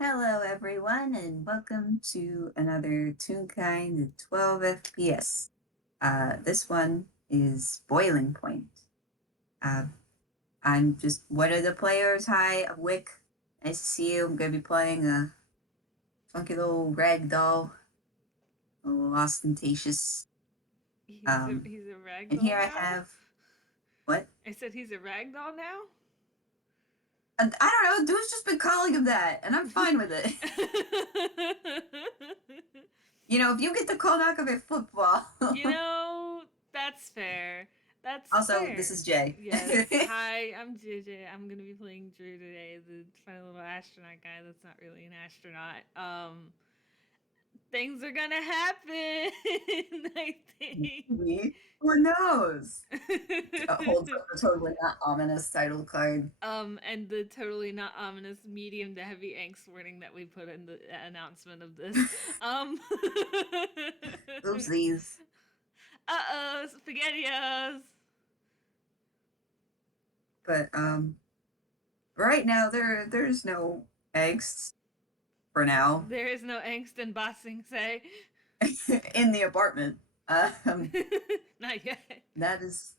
Hello, everyone, and welcome to another Toonkind at 12 FPS. This one is Boiling Point. Uh, I'm just one of the players. Hi, I'm Wick. Nice to see you. I'm going to be playing a funky little ragdoll, a little ostentatious. He's a And ragdoll here I now. have what? I said he's a ragdoll now. I don't know. Dude's just been calling him that, and I'm fine with it. If you get the call, knock of it football. you know that's fair. That's Also, this fair. is Jay. Yes. Hi, I'm JayJay. I'm gonna be playing Drew today, the funny little astronaut guy that's not really an astronaut. Things are gonna happen. I think. Who knows? Holds up the totally not ominous title card. And the totally not ominous medium to heavy angst warning that we put in the announcement of this. Um, Oopsies. spaghettios. But right now there's no angst for now There is no angst in bossing, say. in the apartment. Um, Not yet. that is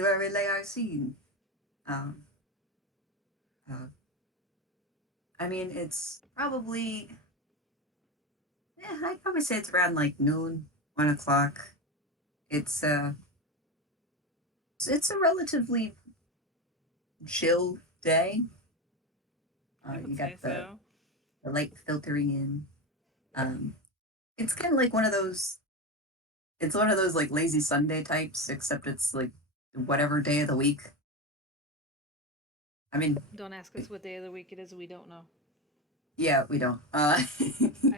where we lay our scene. Um, uh, I mean, it's probably I'd probably say it's around like noon, 1 o'clock. It's it's a relatively chill day. I would You say got so. the light filtering in. Um, it's kind of like one of those. It's one of those like lazy Sunday types, except it's like whatever day of the week. I mean, Don't ask us what day of the week it is. We don't know. yeah, we don't. I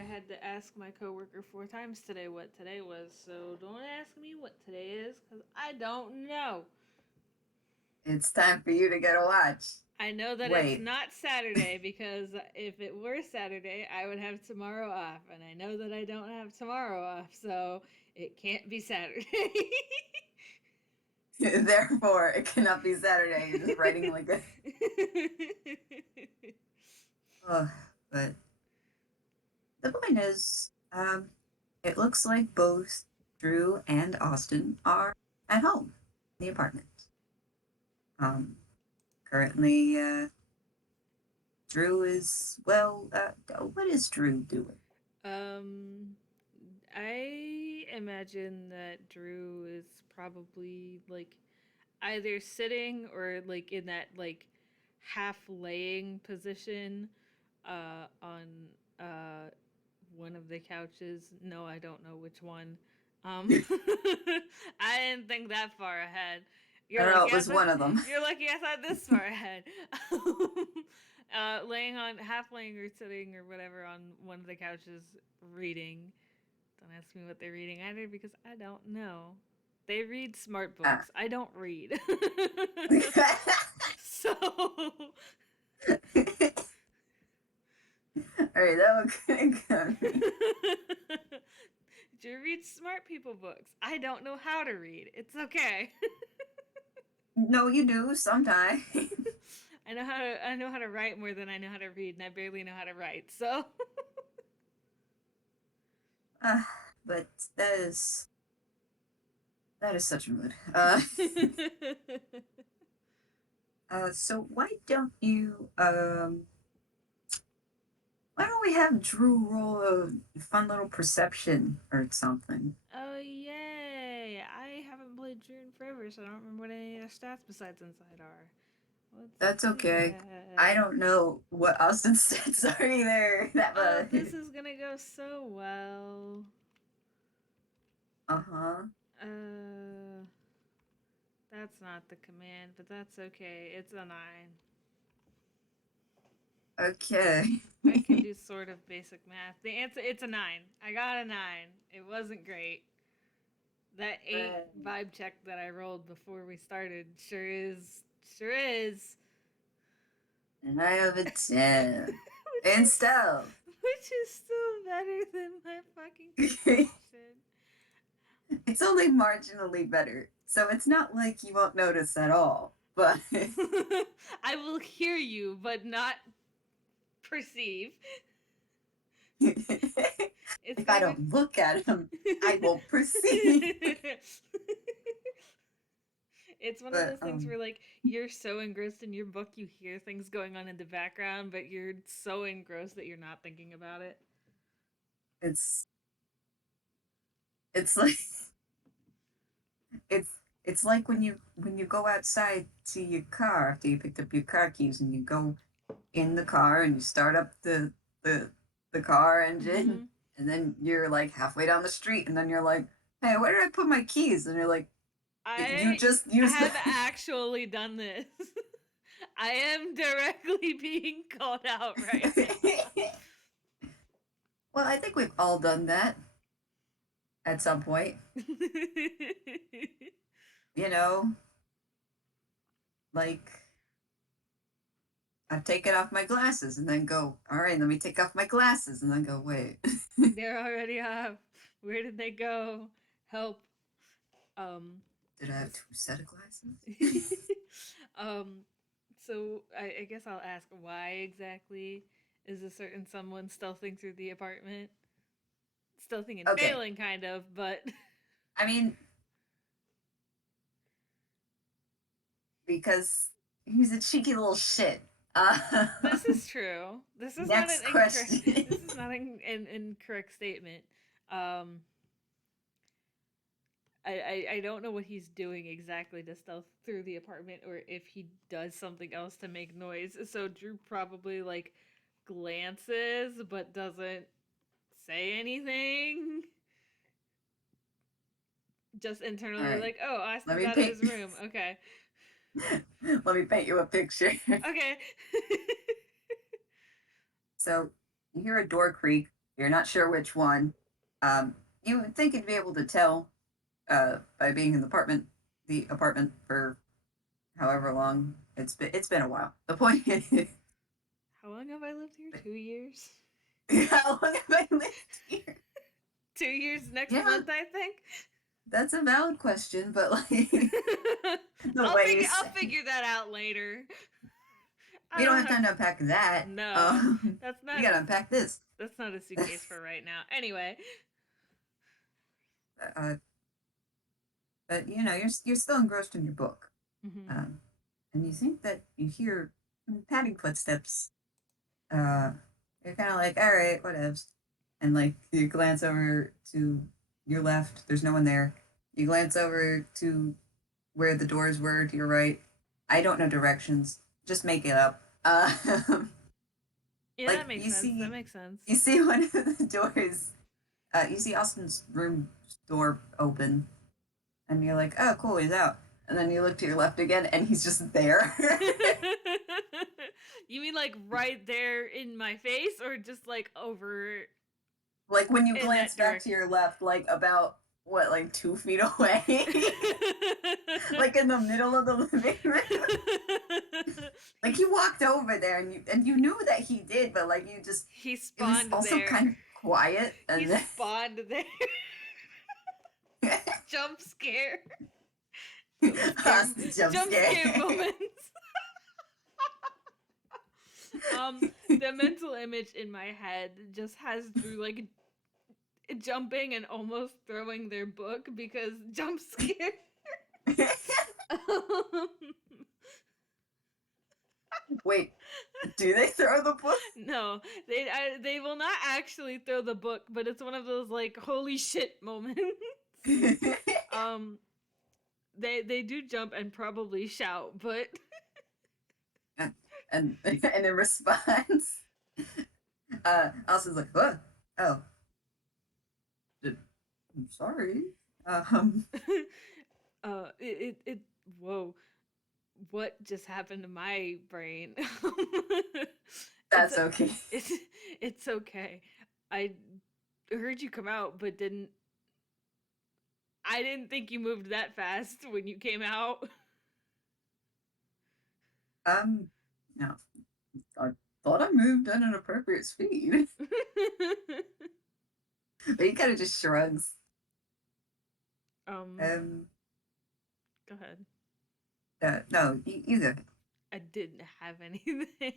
had to ask my coworker 4 times today what today was, so don't ask me what today is, because I don't know. It's time for you to get a watch. I know that it's Wait, not Saturday because if it were Saturday, I would have tomorrow off. And I know that I don't have tomorrow off, so it can't be Saturday. therefore it cannot be Saturday. You're just writing like a. Oh, but the point is, it looks like both Drew and Austin are at home in the apartment. Um, Currently, Drew is well. What is Drew doing? um, I imagine that Drew is probably like either sitting or like in that like half laying position on one of the couches. No, I don't know which one. I didn't think that far ahead. I You're don't know. lucky It I was thought one of them. you're lucky I thought this far ahead. Laying on half laying or sitting or whatever on one of the couches reading. Don't ask me what they're reading either because I don't know. They read smart Ah. books. I don't read. So All right, that one couldn't come. Drew reads smart people books. I don't know how to read. It's okay. No, you do sometimes. I know how to write more than I know how to read, and I barely know how to write. So uh, but that is such a mood. So why don't we have Drew roll a fun little perception or something? Oh yay! I haven't played Drew in forever, so I don't remember what any of the stats besides inside are. Let's That's do okay. I that. don't know what Austin's stats are either. That Oh, was this is gonna go so well. uh-huh. Uh, that's not the command, but that's okay. It's a 9. Okay. I can do sort of basic math. The answer, it's a 9. I got a 9. It wasn't great. That 8 And vibe check that I rolled before we started sure is. Sure is. I have a 10. which And is stealth. which is still better than my fucking It's perception. only marginally better. So it's not like you won't notice at all. But I will hear you, but not perceive. It's If I very don't look at him, I won't perceive. It's one of But those things where like you're so engrossed in your book you hear things going on in the background, but you're so engrossed that you're not thinking about it. it's it's like it's it's like when you go outside to your car after you picked up your car keys and you go in the car and you start up the the car engine Mm-hmm. and then you're like halfway down the street and then you're like, hey, where did I put my keys? And you're like, you I just used the have actually done this. I am directly being called out right now. Well, I think we've all done that at some point. You know, like I take it off my glasses and then go, all right, let me take off my glasses and then go, wait. They're already off. Where did they go? Help. Um Did I have two set of glasses? um so I guess I'll ask why exactly is a certain someone stealthing through the apartment? Stealthing and Okay. failing kind of, but I mean, because he's a cheeky little shit. this is true. This is not an Next incorrect. question. This is not an incorrect statement. Um, I don't know what he's doing exactly to stealth through the apartment, or if he does something else to make noise. So Drew probably like glances but doesn't say anything. Just All internally, right. like, oh, Let Austin's me out of paint. his room. Okay, Let me paint you a picture. okay. So you hear a door creak. You're not sure which one. You would think you'd be able to tell by being in the apartment for however long it's been. It's been a while. The point is, How long have I lived here? 2 years. how long have I lived here? 2 years next Yeah, month, I think. that's a valid question, but like the way you I'll say, figure that out later. I we don't don't have have time to unpack that. no. That's We not gotta unpack this. that's not a suitcase for right now. Anyway. uh, but you know, you're still engrossed in your book, Hmm. um, and you think that you hear padding footsteps. Uh, you're kind of like, all right, whatevs, and like you glance over to your left. There's no one there. You glance over to where the doors were to your right. I don't know directions. Just make it up. Yeah, Like that makes sense. That makes sense. you see one of the doors. You see Austin's room door open, and you're like, oh, cool, he's out. And then you look to your left again, and he's just there. You mean like right there in my face or just like over Like when you in glance that back to direction? your left, like about what, like 2 feet away, like in the middle of the living room. Like He's you walked over there, and you knew that he did, but like you just, he it was spawned also there. kind of quiet, He and spawned there. Jump scare. Jump scare. Austin jump Jump scare. scare moments. The mental image in my head just has Drew like jumping and almost throwing their book because jump scare. Wait, do they throw the book? No, they will not actually throw the book, but it's one of those like holy shit moments. um, they do jump and probably shout, but And in response, Austin's like, what? Oh, I'm sorry. Um, it whoa, what just happened to my brain? it's that's okay. it's it's okay. I heard you come out, but didn't. I didn't think you moved that fast when you came out. No, I thought I moved at an appropriate speed, but he kind of just shrugs. um, Um, go ahead. no, you go. I didn't have anything.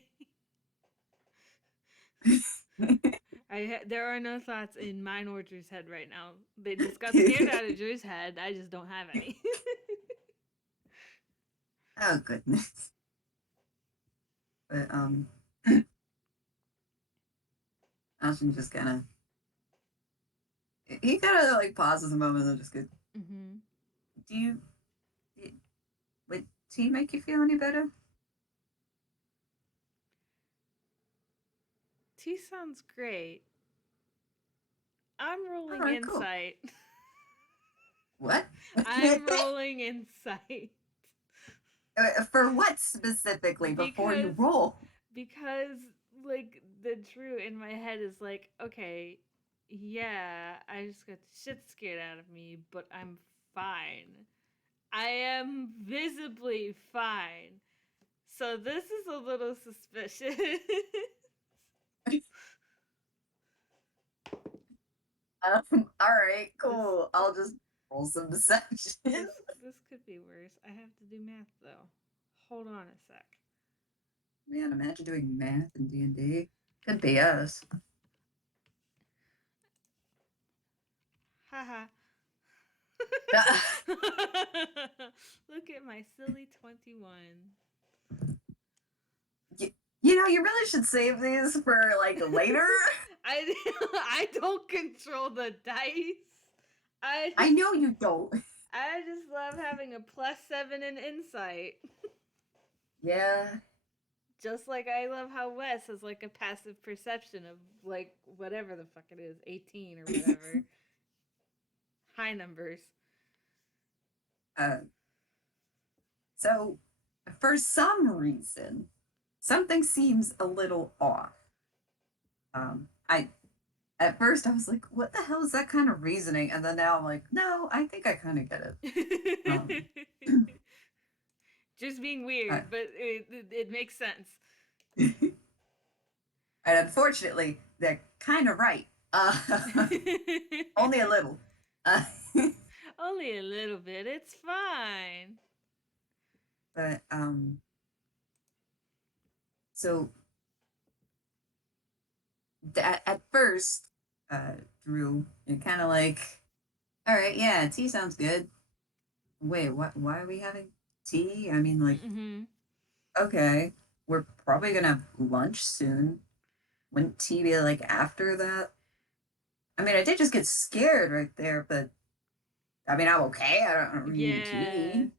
There are no thoughts in mine or Drew's head right now. They just got scared out of Drew's head. I just don't have any. Oh goodness. But Ashton just kind of he kind of like pauses a moment and just goes, Mm-hmm. "Do you would tea make you feel any better?" T sounds great. I'm All rolling right, cool. insight. What? I'm rolling insight For what specifically before you because roll? because like the Drew in my head is like, okay, yeah, I just got shit scared out of me, but I'm fine. I am visibly fine. So this is a little suspicious. All right, this cool. I'll just roll some deception. this this could be worse. I have to do math though. Hold on a sec. Man, imagine doing math in D&D. Could be us. Haha. Look at my silly 21. you, you know, you really should save these for like later. I I don't control the dice. I I just know you don't. I just love having a +7 in insight. Yeah. Just like I love how Wes has like a passive perception of like whatever the fuck it is, 18 or whatever. High numbers. uh, so, for some reason, something seems a little off. I At first I was like, "What the hell is that kind of reasoning?" And then now I'm like, "No, I think I kind of get it." Um, Just being uh, weird, but it makes sense. and unfortunately, they're kind of right. Only a little. Uh, Only a little bit. It's fine. but so at first, uh, Drew, you're kind of like, "All right, yeah, tea sounds good. Wait, what? Why are we having tea? I mean, like, Mm-hmm. okay, we're probably gonna have lunch soon. Wouldn't tea be like after that?" I mean, I did just get scared right there, but I mean, I'm okay. I don't need Yeah. tea.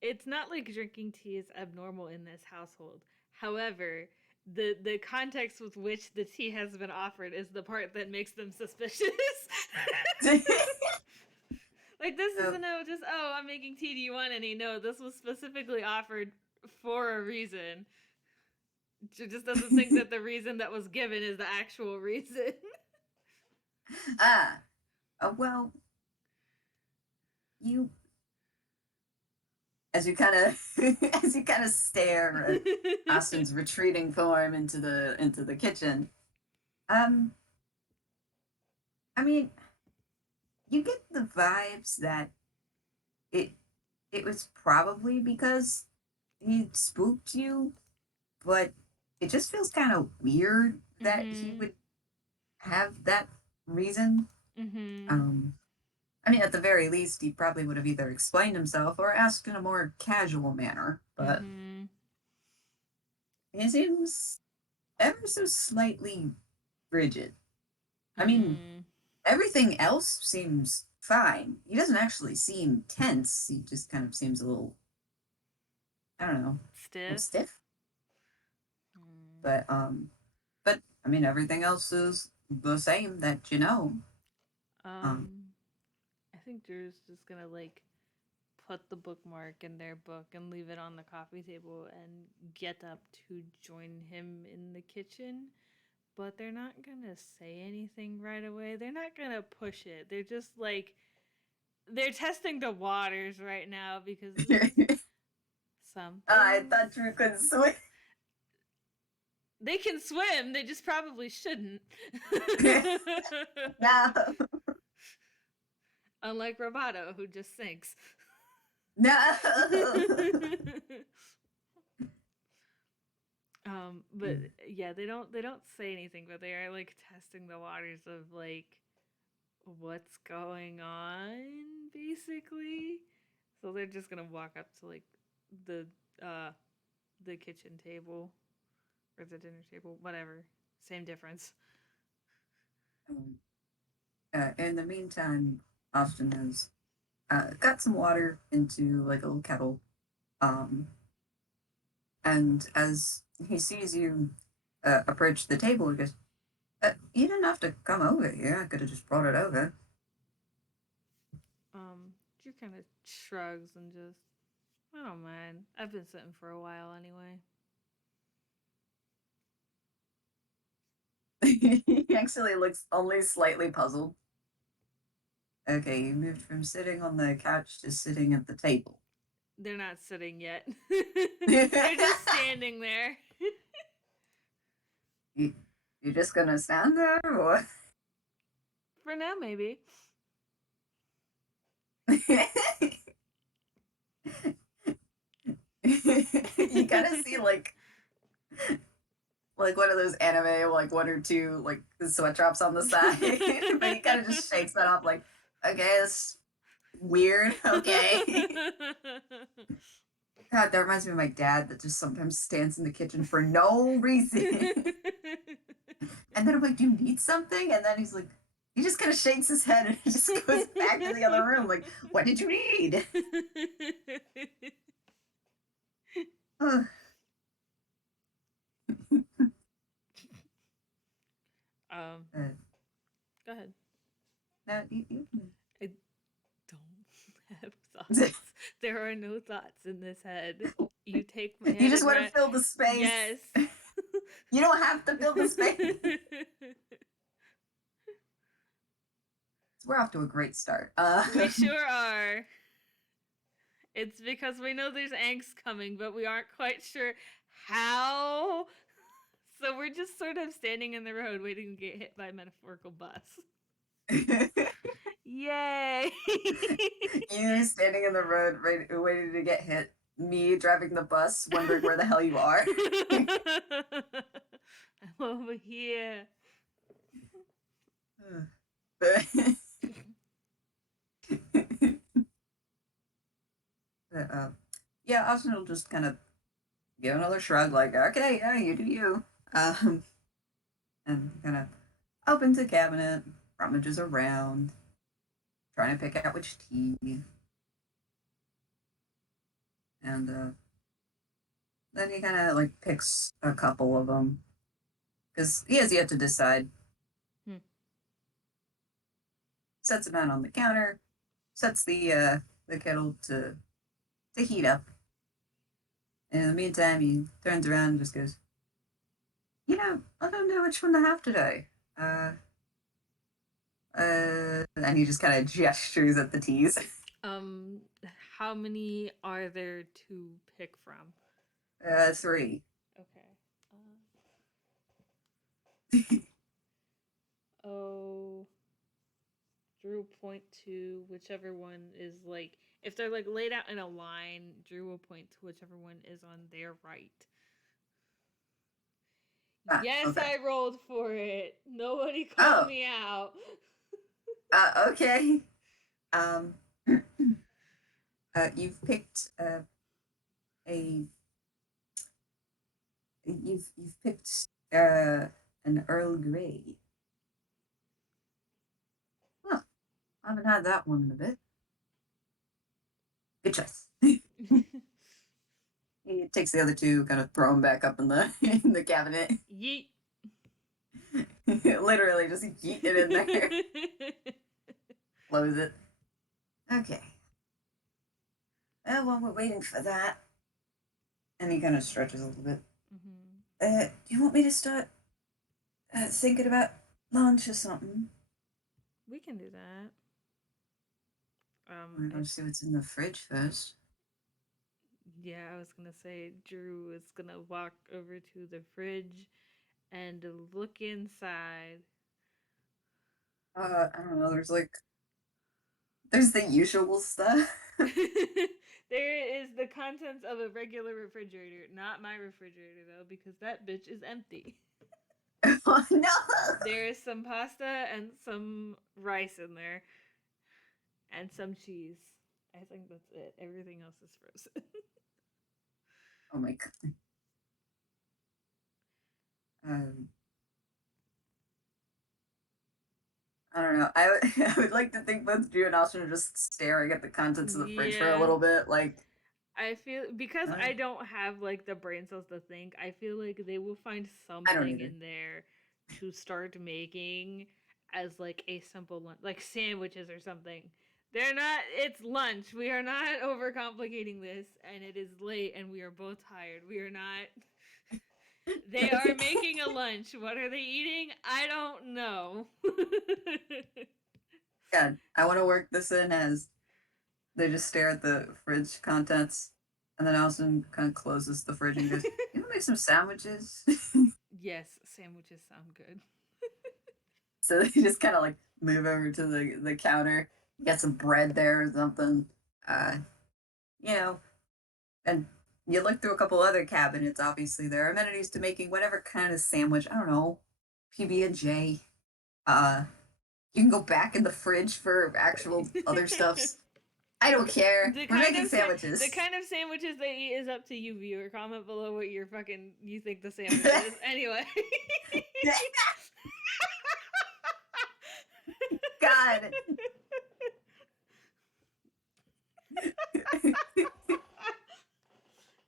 It's not like drinking tea is abnormal in this household. However, the context with which the tea has been offered is the part that makes them suspicious. Like this So, isn't just I'm making tea. Do you want any? No, this was specifically offered for a reason. She just doesn't think that the reason that was given is the actual reason. ah, well, you as you kind of as you kind of stare at Austin's retreating form into the kitchen. Um, I mean, you get the vibes that it it was probably because he spooked you, but it just feels kind of weird that he Mhm. would have that reason. Mhm. Um, I mean, at the very least, he probably would have either explained himself or asked in a more casual manner, but Mhm. it seems ever so slightly rigid. I mean, Mhm. everything else seems fine. He doesn't actually seem tense. He just kind of seems a little, I don't know, a little Stiff. stiff. Mm. But I mean, everything else is the same that you know. Um, Um, I think Drew's just gonna like put the bookmark in their book and leave it on the coffee table and get up to join him in the kitchen. But they're not gonna say anything right away. They're not gonna push it. They're just like they're testing the waters right now because this is some I things thought Drew could swim. they can swim. They just probably shouldn't. No, Unlike Roboto, who just sinks. no. But yeah, they don't say anything, but they are like testing the waters of like what's going on basically. So they're just gonna walk up to like the uh the kitchen table or the dinner table, whatever. Same difference. Um, in the meantime, Austin has got some water into like a little kettle. Um, and as he sees you approach the table, he goes, "You didn't have to come over here. I could have just brought it over." Drew kind of shrugs and just, I don't mind. I've been sitting for a while anyway. He actually looks only slightly puzzled. Okay, you moved from sitting on the couch to sitting at the table. They're not sitting yet. you, They're just standing there. you're just gonna stand there, or For now, maybe. you gotta see like one of those anime, like one or two like sweatshops on the side, but he kind of just shakes that off, like, okay, that's weird. Okay. God, that reminds me of my dad that just sometimes stands in the kitchen for no reason. And then I'm like, do you need something? And then he's like, he just kind of shakes his head and he just goes back to the other room. Like, what did you need? um, uh, Go ahead. no, I don't have thoughts. There are no thoughts in this head. You take my you head just and want to fill the space. yes. You don't have to fill the space. We're off to a great start. We sure are. It's because we know there's angst coming, but we aren't quite sure how. So we're just sort of standing in the road waiting to get hit by a metaphorical bus. Yay! You standing in the road, waiting to get hit. Me driving the bus, wondering where the hell you are. I'm over here. but, yeah, Austin will just kind of give another shrug, like, okay, yeah, you do you. Um, and kind of opens a cabinet, rummages around, trying to pick out which tea. And then he kind of like picks a couple of them because he has yet to decide. Hmm. Sets them out on the counter, sets the kettle to heat up. And in the meantime, he turns around and just goes, I don't know which one to have today. And he just kind of gestures at the teas. Um, how many are there to pick from? Three. Okay. Oh, Drew will point to whichever one is like, if they're like laid out in a line, Drew will point to whichever one is on their right. Yes, Okay. I rolled for it. Nobody call Oh, me out. okay. Um, you've picked a you've picked an Earl Grey. Huh. I haven't had that one in a bit. Good choice. He takes the other two, kind of throw them back up in the in the cabinet. Yeet. Literally, just yeet it in there. Close it. Okay. Well, while we're waiting for that, and he kind of stretches a little bit. Mm-hmm. Do you want me to start thinking about lunch or something? We can do that. I'm I, gonna see what's in the fridge first. yeah, I was gonna say Drew is gonna walk over to the fridge and look inside. I don't know. There's the usual stuff. There is the contents of a regular refrigerator, not my refrigerator though, because that bitch is empty. Oh, no. There is some pasta and some rice in there, and some cheese. I think that's it. Everything else is frozen. Oh my god. Um, I don't know. I would like to think both Drew and Austin are just staring at the contents of the fridge for a Yeah. little bit. Like, I feel because I uh, don't have like the brain cells to think, I feel like they will find I don't something either. in there to start making as like a simple lunch, like sandwiches or something. They're not, it's lunch. We are not overcomplicating this, and it is late and we are both tired. We are not. They are making a lunch. What are they eating? I don't know. God, I want to work this in as they just stare at the fridge contents, and then Austin kind of closes the fridge and goes, "You want to make some sandwiches?" Yes, sandwiches sound good. So they just kind of like move over to the counter, get some bread there or something. Uh, you know, and you look through a couple other cabinets. Obviously, there are amenities to making whatever kind of sandwich. I don't know, PB and J. Uh, you can go back in the fridge for actual other stuffs. I don't care. The We're kind making of the sandwiches. kind of sandwiches they eat is up to you, viewer. Comment below what your fucking you think the sandwich is. Anyway. God.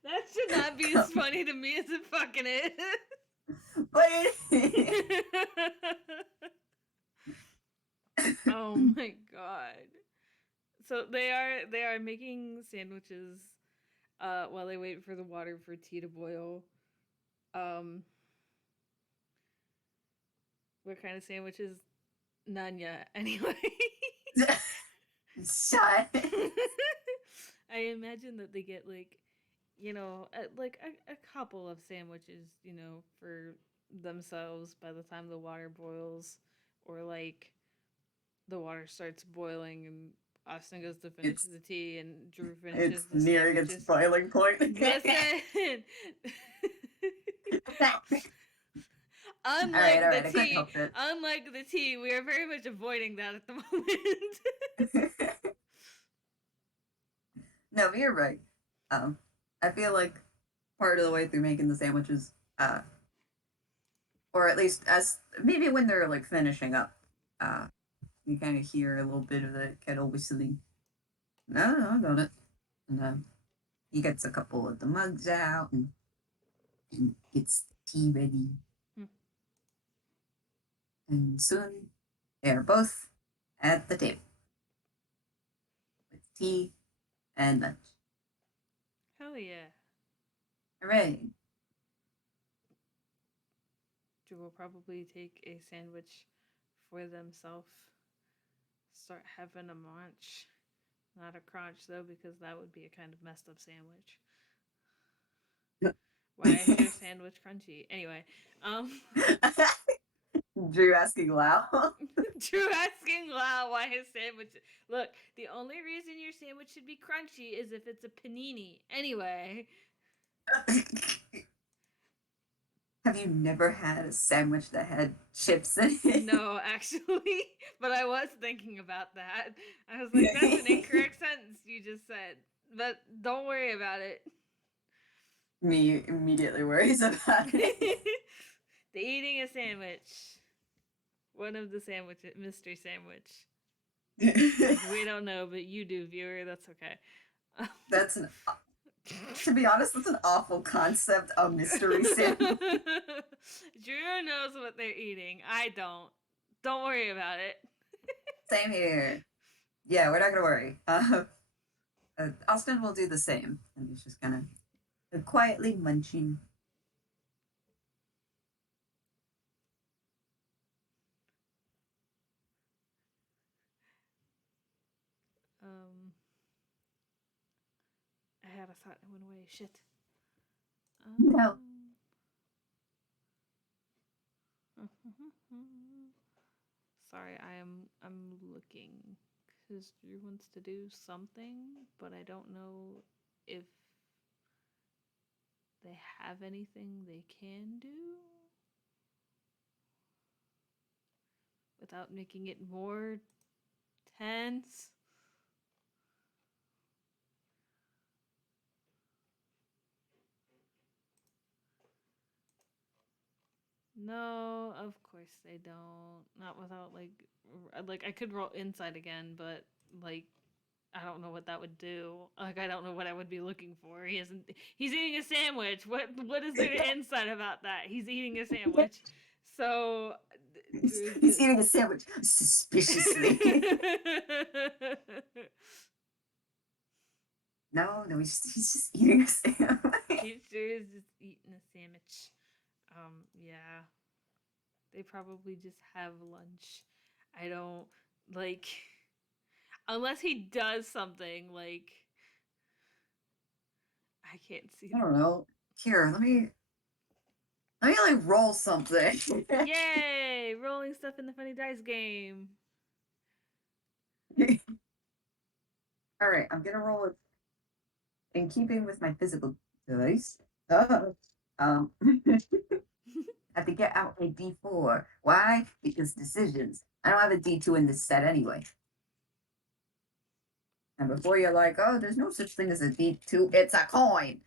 That should not be as funny to me as it fucking is. But Oh my god. So they are making sandwiches while they wait for the water for tea to boil. Um what kind of sandwiches? None yet. Anyway. shut. I imagine that they get like, like a couple of sandwiches, for themselves by the time the water boils, or like the water starts boiling and Austin goes to finish It's the tea and Drew it's finishes the nearing its sandwiches. boiling point. Listen, All right, I couldn't help it. unlike the tea, we are very much avoiding that at the moment. No, but you're right. Um, I feel like part of the way through making the sandwiches, or at least as maybe when they're like finishing up, uh, you kind of hear a little bit of the kettle whistling. No, I got it. And he gets a couple of the mugs out and gets the tea ready. And soon they are both at the table with tea and lunch. Hell yeah. Hooray! Drew will probably take a sandwich for themselves. Start having a munch. Not a crunch though, because that would be a kind of messed up sandwich. Why is your sandwich crunchy? Anyway, um, Drew asking Lau. Drew asking Lau why his sandwich. Look, the only reason your sandwich should be crunchy is if it's a panini. Anyway. Have you never had a sandwich that had chips in it? No, actually, but I was thinking about that. I was like, that's an incorrect sentence you just said, but don't worry about it. Me immediately worries about it. The eating a sandwich. One of the sandwiches, mystery sandwich. We don't know, but you do, viewer. That's okay. That's an, to be honest, that's an awful concept, a mystery sandwich. Drew knows what they're eating. I don't. Don't worry about it. Same here. Yeah, we're not gonna worry. Austin will do the same, and he's just kind of quietly munching. Um, I had a thought and went away. Shit. No. Um, Sorry, I'm looking because Drew wants to do something, but I don't know if they have anything they can do without making it more tense. No, of course they don't. Not without like I could roll insight again, but like I don't know what that would do. Like I don't know what I would be looking for. He isn't. He's eating a sandwich. What is there to insight about that? He's eating a sandwich. So Drew's He's just. eating a sandwich suspiciously. No, he's just eating a sandwich. Drew's just eating a sandwich. Yeah. They probably just have lunch. I don't like unless he does something like I can't see. I don't know. Here, let me like roll something. Yay! Rolling stuff in the funny dice game. All right, I'm gonna roll it in keeping with my physical dice. Uh, um, have to get out a D4. Why? Because decisions. I don't have a D2 in this set anyway. And before you're like, oh, there's no such thing as a D2, it's a coin.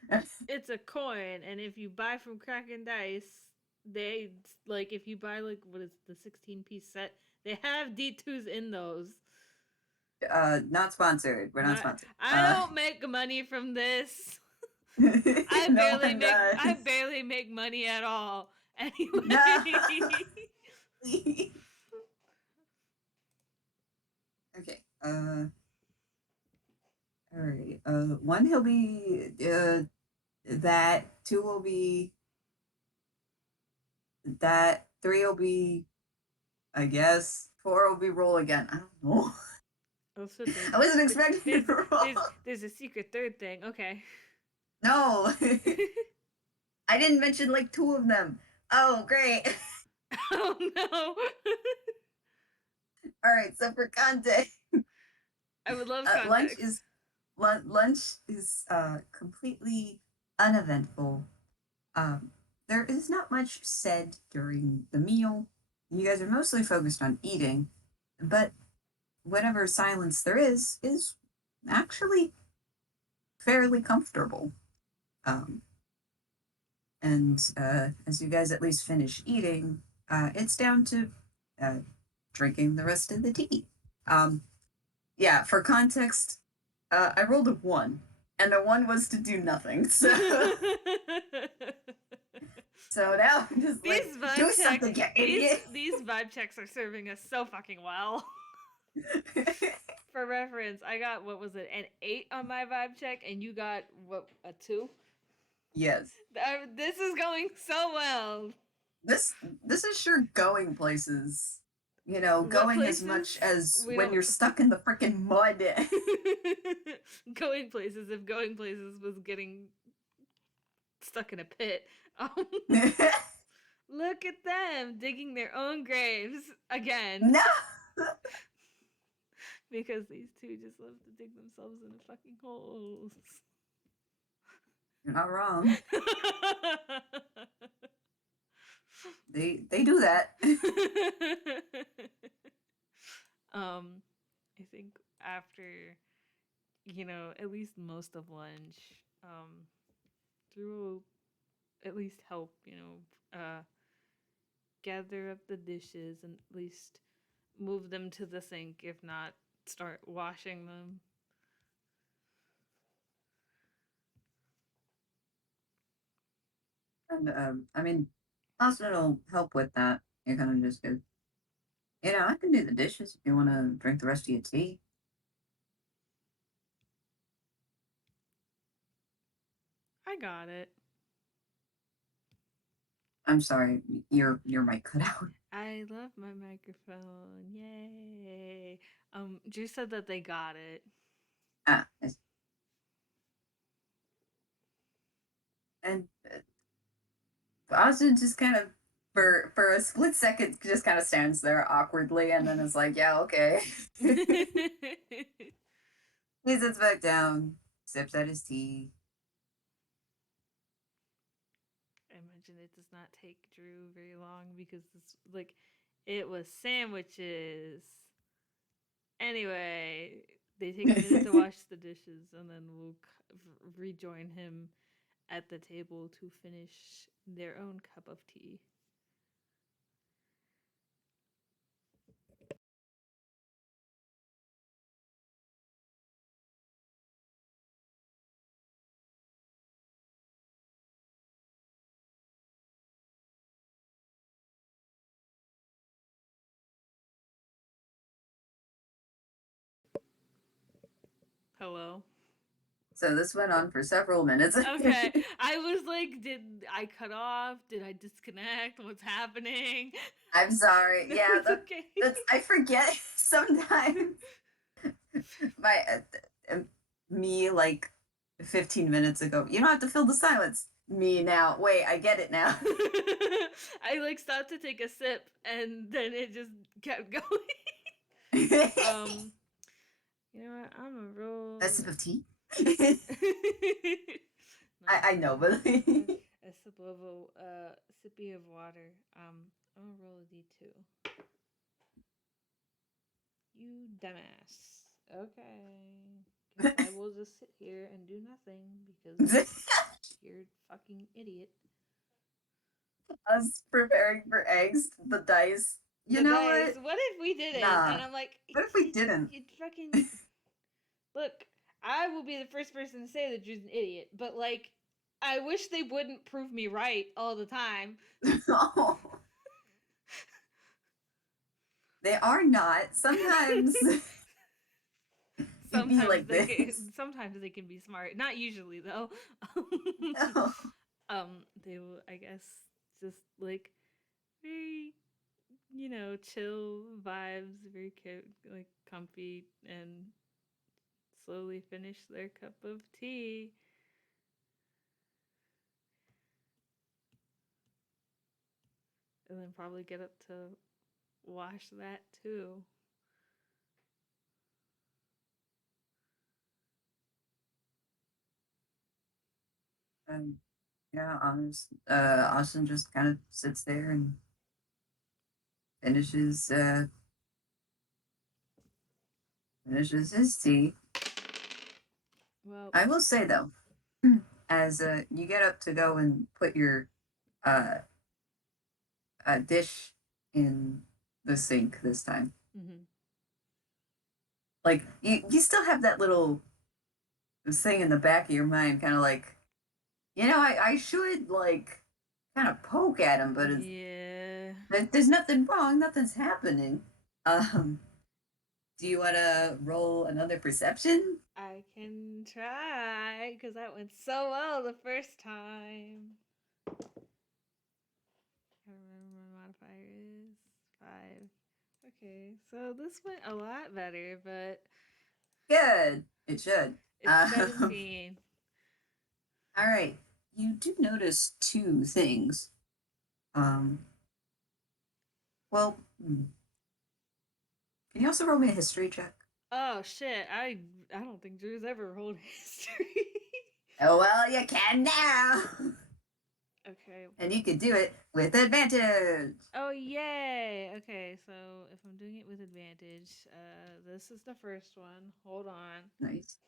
It's a coin, and if you buy from Kraken Dice, they like if you buy like what is the 16-piece set, they have D2s in those. Not sponsored. We're not Not sponsored. I don't make money from this. No one does. I barely make money at all. No. Anyway. Okay. All right. One he'll be that. Two will be that. Three will be, I guess. Four will be roll again. I don't know. Also, I wasn't expecting to roll. there's a secret third thing. Okay. No. I didn't mention like two of them. Oh, great. Oh no. All right. So for context, I would love lunch context. is completely uneventful. There is not much said during the meal. You guys are mostly focused on eating, but whatever silence there is actually fairly comfortable. Um, and as you guys at least finish eating, it's down to uh, drinking the rest of the tea. Um, yeah, for context, I rolled a one, and the one was to do nothing. So now I'm just like, These do vibe checks, something, you idiot. these vibe checks are serving us so fucking well. For reference, I got what was it, an 8 on my vibe check, and you got what a 2. Yes. This is going so well. This this is sure going places. You know, What going as places? much as We when don't. you're stuck in the freaking mud. Going places. If going places was getting stuck in a pit. Look at them digging their own graves again. No. Because these two just love to dig themselves in the fucking holes. You're not wrong. They do that. I think after at least most of lunch, Drew will at least help gather up the dishes and at least move them to the sink, if not start washing them. And I mean, Austin will help with that. You're kind of just go, I can do the dishes if you want to drink the rest of your tea. I got it. I'm sorry, your mic cut out. I love my microphone. Yay. Drew said that they got it. Ah, and Austin just kind of For a split second, just kind of stands there awkwardly, and then is like, "Yeah, okay." He sits back down, sips at his tea. I imagine it does not take Drew very long because this like it was sandwiches. Anyway, they take a minute to wash the dishes and then we'll rejoin him at the table to finish their own cup of tea. Hello. So this went on for several minutes. Okay, I was like, did I cut off? Did I disconnect? What's happening? I'm sorry. No, Yeah, it's okay. that's I forget sometimes. My me like 15 minutes ago. You don't have to fill the silence. Me now. Wait, I get it now. I like stopped to take a sip and then it just kept going. um, you know what? I'm a A roll. sip of tea. No, I know, but a sip of a sippy of water. I'm gonna roll a d2. You dumbass. Okay. Guess I will just sit here and do nothing because you're a fucking idiot. us preparing for eggs, the dice. You The know dice. what? What if we didn't? And Nah. I'm like, What if we didn't? you fucking look. I will be the first person to say that you're an idiot, but like, I wish they wouldn't prove me right all the time. No. They are not. Sometimes it be like this. Sometimes they can be smart. Not usually though. No. They will, I guess, just like very, chill vibes, very like comfy, and slowly finish their cup of tea. And then probably get up to wash that too. Um, yeah, Austin just kind of sits there and finishes finishes his tea. Well, I will say though, as you get up to go and put your uh, dish in the sink this time, mm-hmm. like you still have that little thing in the back of your mind, kind of like, I should like kind of poke at him, but Yeah, there's nothing wrong, nothing's happening. Um, do you want to roll another perception? I can try because that went so well the first time. I remember my modifier is 5. Okay, so this went a lot better, but Good. It should. it's 17. All right. You do notice two things. Um, well, can you also roll me a history check? Oh shit! I don't think Drew's ever rolled history. Oh, well, you can now. Okay. And you can do it with advantage. Oh yay! Okay, so if I'm doing it with advantage, this is the first one. Hold on. Nice.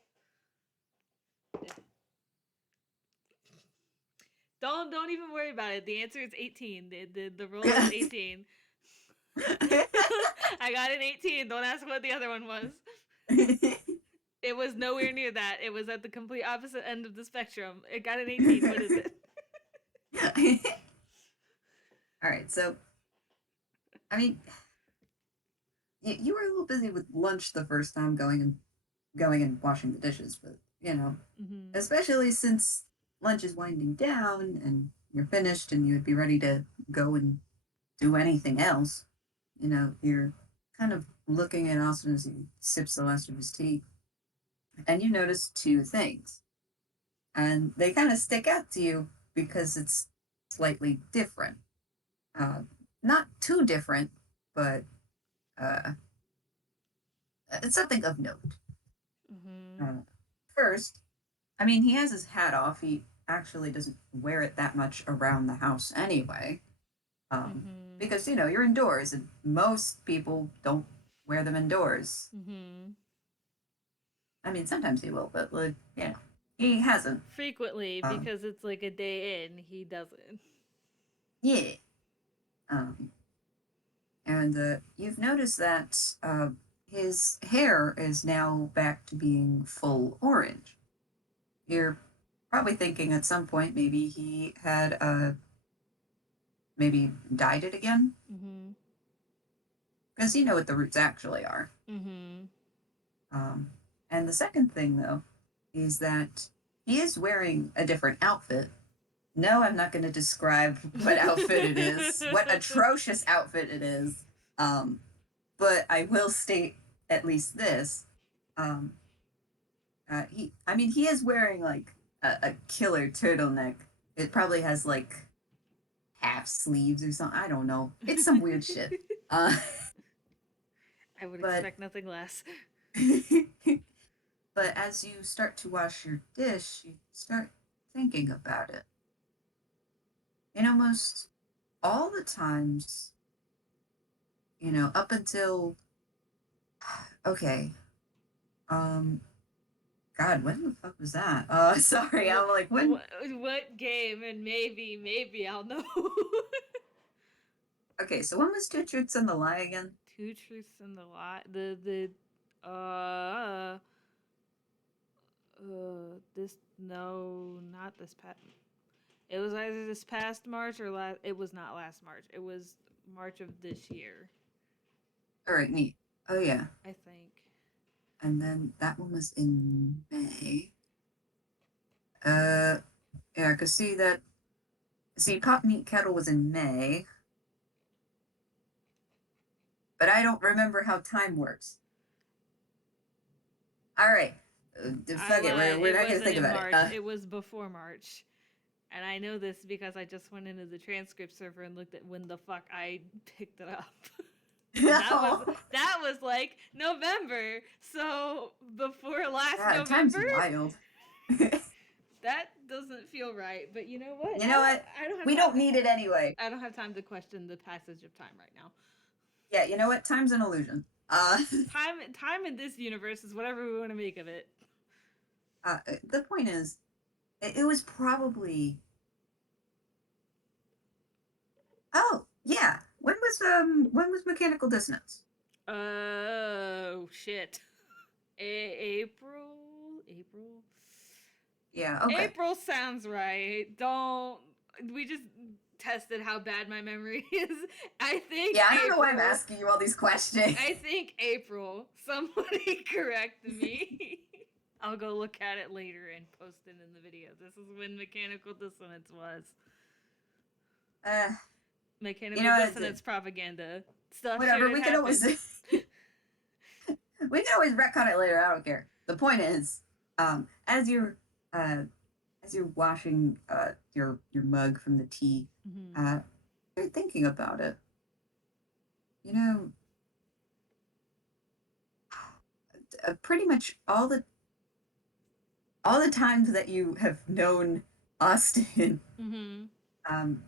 Don't even worry about it. The answer is 18. The roll is 18. I got an 18. Don't ask what the other one was. It was nowhere near that. It was at the complete opposite end of the spectrum. It got an 18. What is it? All right. So, I mean, you were a little busy with lunch the first time going and washing the dishes, but Mm-hmm. especially since lunch is winding down and you're finished and you would be ready to go and do anything else. You're kind of looking at Austin as he sips the last of his tea, and you notice two things, and they kind of stick out to you because it's slightly different. Uh, Not too different, but uh, it's something of note. Mhm. Uh, First, I mean, he has his hat off. He actually doesn't wear it that much around the house anyway. Mhm. Because, you know, you're indoors and most people don't wear them indoors. Mhm. I mean, sometimes he will, but, like, you know, he hasn't. Frequently, Um, because it's like a day in, he doesn't. yeah. Um, and you've noticed that his hair is now back to being full orange. You're probably thinking at some point maybe he had maybe dyed it again Mhm. because you know what the roots actually are. Mhm. Um, and the second thing though is that he is wearing a different outfit. No, I'm not going to describe what outfit it is, what atrocious outfit it is. Um, but I will state at least this. Um, I mean, he is wearing like a killer turtleneck. It probably has like half sleeves or something. I don't know. It's some weird shit. Uh, I would but expect nothing less. but as you start to wash your dish, you start thinking about it. And almost all the times, you know, up until okay, um, God, when the fuck was that? Sorry, I'm like, when? What game? And maybe I'll know. Okay, so when was Two Truths and the Lie again? Two truths and the lie. Uh this no, not this past. It was either this past March or last. It was not last March. It was March of this year, All right, neat. Oh yeah, I think. and then that one was in May. Uh, yeah, I could see that. See, Pop Meat Kettle was in May, but I don't remember how time works. All right, I fuck it. lied. We're It not gonna wasn't think in about it. March. It was before March. And I know this because I just went into the transcript server and looked at when the fuck I picked it up. And No. that was like November. So before last God, time's November, wild. You that doesn't feel right. But you know what? know what? I don't have We time don't to need it anyway. I don't have time to question the passage of time right now. Yeah, you know what? Time's an illusion. Time in this universe is whatever we want to make of it. The point is, it was probably. Oh yeah, when was Mechanical Dissonance? Oh shit. April. April. Yeah, okay. April sounds right. Don't we just tested how bad my memory is? I think Yeah, I don't know why I'm April. asking you all these questions. I think April. Somebody correct me. I'll go look at it later and post it in the video. This is when mechanical dissonance was. uh, you Mechanical know, dissonance propaganda. Stuff whatever. shouldn't happen. We can always retcon it later. I don't care. The point is, um, as you're uh, as you're washing your mug from the tea, Mm-hmm. uh, you're thinking about it. You know, pretty much all the times that you have known Austin, Mm-hmm. um,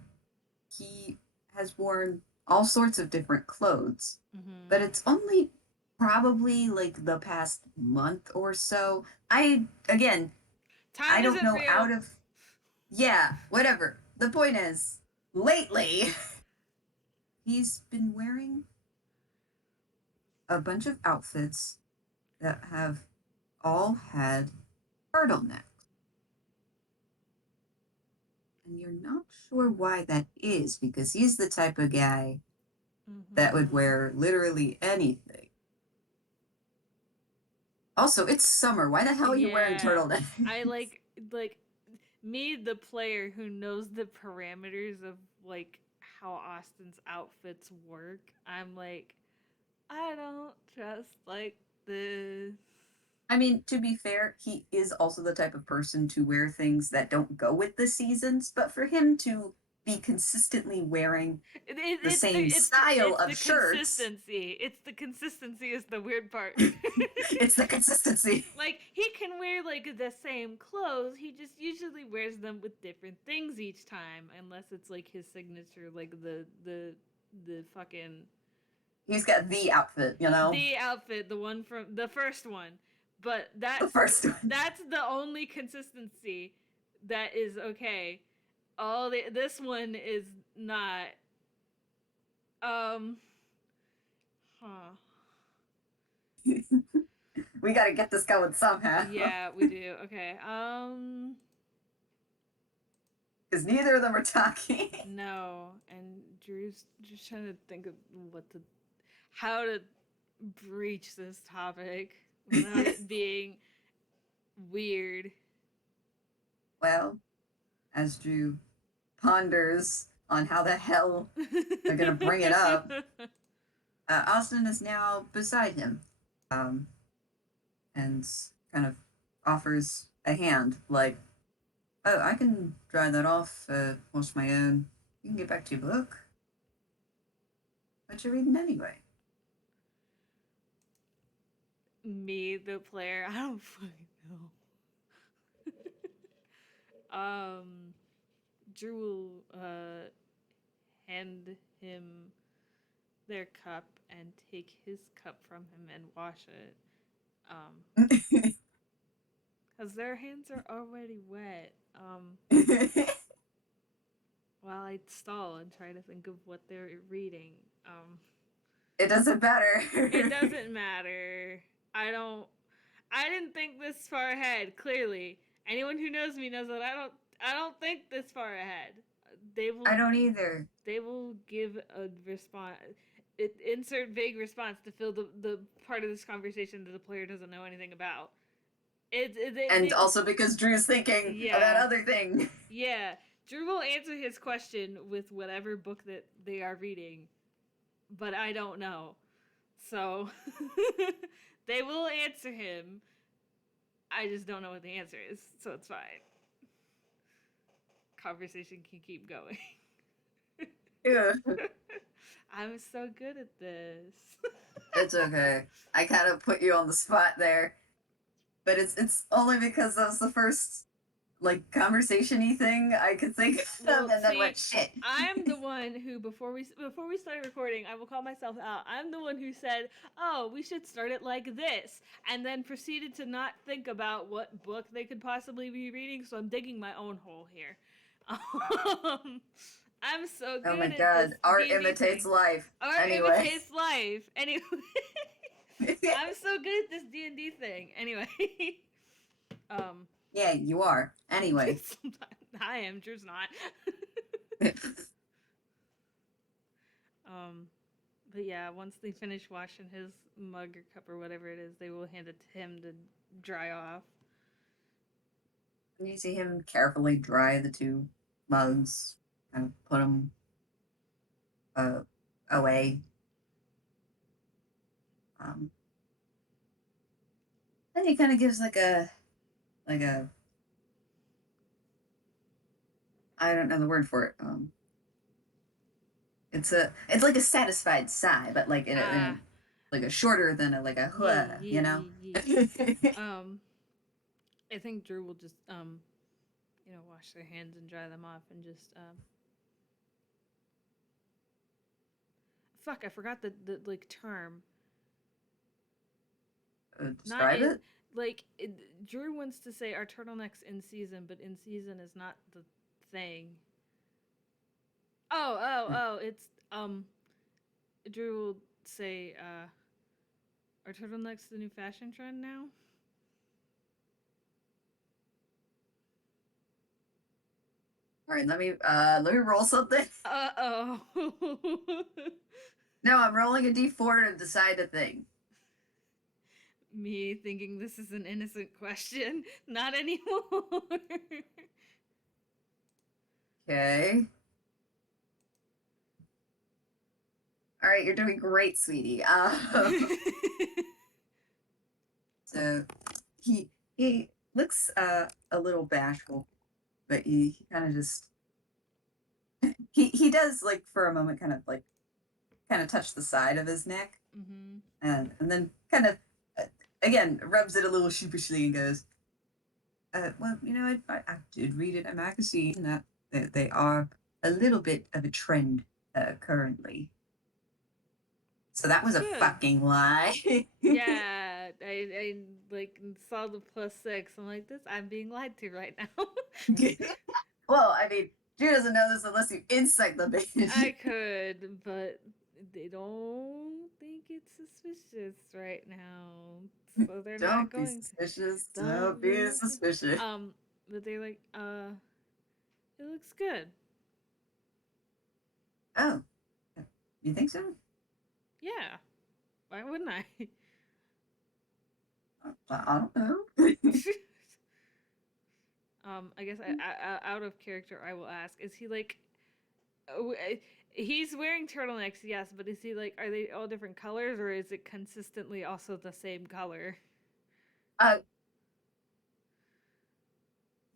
he has worn all sorts of different clothes, but Mm-hmm. it's only probably like the past month or so. Again, I Time don't isn't know real. out of, yeah, whatever. The point is, lately, he's been wearing a bunch of outfits that have all had turtlenecks. And you're not sure why that is because he's the type of guy that would Mm-hmm. wear literally anything. Also, it's summer. Why the hell are you wearing Yeah. turtlenecks? I like me, the player who knows the parameters of like how Austin's outfits work. I'm like, I don't trust like this. I mean, to be fair, he is also the type of person to wear things that don't go with the seasons, but for him to be consistently wearing the It's the same style it's of the shirts. consistency. It's the consistency is the weird part. It's the consistency. Like he can wear like the same clothes. He just usually wears them with different things each time, unless it's like his signature, like the fucking He's got the outfit, you know? the outfit, the one from the first one. But The first one. that's the only consistency that is okay. This one is not. Um, huh. We gotta get this going somehow. Yeah, we do. Okay. Because neither of them are talking. No, and Drew's just trying to think of how to breach this topic without it being weird. Well, as Drew ponders on how the hell they're gonna bring it up, Austin is now beside him, um, and kind of offers a hand, like, "Oh, I can dry that off, wash my own. You can get back to your book. What you reading anyway?" Me, the player, I don't fucking know. Drew will hand him their cup and take his cup from him and wash it. Because their hands are already wet. While I stall and try to think of what they're reading. It doesn't matter. It doesn't matter. I don't. I didn't think this far ahead. Clearly, anyone who knows me knows that I don't think this far ahead. They will. I don't either. They will give a response. Insert vague response to fill the part of this conversation that the player doesn't know anything about. And also because Drew's thinking of that yeah, other thing. yeah. Drew will answer his question with whatever book that they are reading, but I don't know. So they will answer him. I just don't know what the answer is, so it's fine. Conversation can keep going. Yeah. I'm so good at this. It's okay. I kind of put you on the spot there, but it's only because that was the first like conversation-y thing I could think of, Well, and then see, went shit. I'm the one who before we started recording, I will call myself out. I'm the one who said, "Oh, we should start it like this," and then proceeded to not think about what book they could possibly be reading. So I'm digging my own hole here. I'm so Oh my good at this god, art D&D imitates thing. life. Art Anyway. imitates life. Anyway, I'm so good at this D&D thing. Anyway, um, Yeah, you are. Anyway. I am. Drew's not. Um, but yeah, once they finish washing his mug or cup or whatever it is, they will hand it to him to dry off. You see him carefully dry the two mugs and put them uh, away. Um, then he kind of gives like a I don't know the word for it. It's like a satisfied sigh, but like in Ah, a like a shorter than a like a huh, yeah, you yeah, know. yeah, yeah. I think Drew will just wash their hands and dry them off and just fuck, I forgot the like term. Not Describe in it. like Drew wants to say our turtlenecks in season, but in season is not the thing. Oh, it's Drew will say are turtlenecks the new fashion trend now? All right, let me roll something. Uh oh. No, I'm rolling a d4 to decide a thing. Me thinking this is an innocent question. Not anymore. Okay. All right, you're doing great, sweetie. So he looks a little bashful, but he kind of just he does like for a moment kind of touch the side of his neck, Mm-hmm. and then kind of again rubs it a little sheepishly and goes, well, I did read in a magazine that they are a little bit of a trend currently. So that That's was a good. fucking lie. Yeah, I like saw the +6. I'm like, this. I'm being lied to right now. Well, I mean, Drew doesn't know this unless you insight the I bitch. could, but they don't think it's suspicious right now, so they're not Don't be going to. suspicious. Don't Don't be be. suspicious. But they're like, it looks good. Oh, you think so? Yeah, why wouldn't I? I don't know. I guess out of character, I will ask: is he like? He's wearing turtlenecks, yes, but is he like? Are they all different colors, or is it consistently also the same color? uh,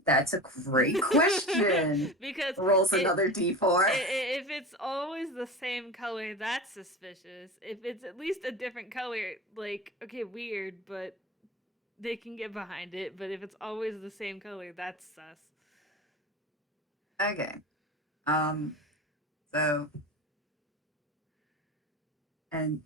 that's a great question. Because Rolls it another d4. if it's always the same color, that's suspicious. If it's at least a different color, like, okay, weird, but they can get behind it. But if it's always the same color, that's sus. Okay. Um. So, and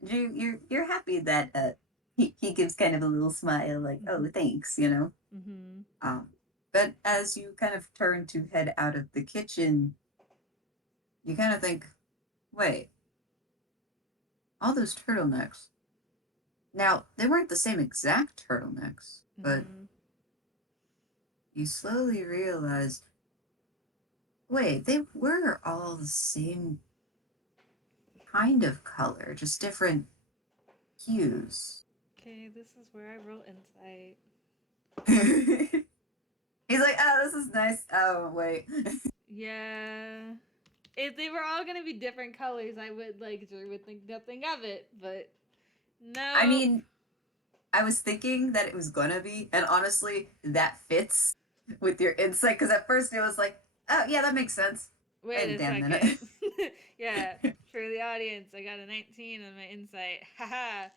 you're happy that he gives kind of a little smile, like, oh, thanks, Mm-hmm. Um. But as you kind of turn to head out of the kitchen, you kind of think, wait, all those turtlenecks. Now, they weren't the same exact turtlenecks, but Mm-hmm. you slowly realize, wait, they were all the same kind of color, just different hues. Okay, this is where I roll insight. He's like, oh, this is nice. Oh, wait. Yeah. If they were all gonna be different colors, I would like Drew would think nothing of it, but I nope. mean, I was thinking that it was gonna be, and honestly, that fits with your insight, because at first it was like, oh, yeah, that makes sense. Wait Wait a a damn minute. second. Yeah, for the audience, I got a 19 on my insight. Haha.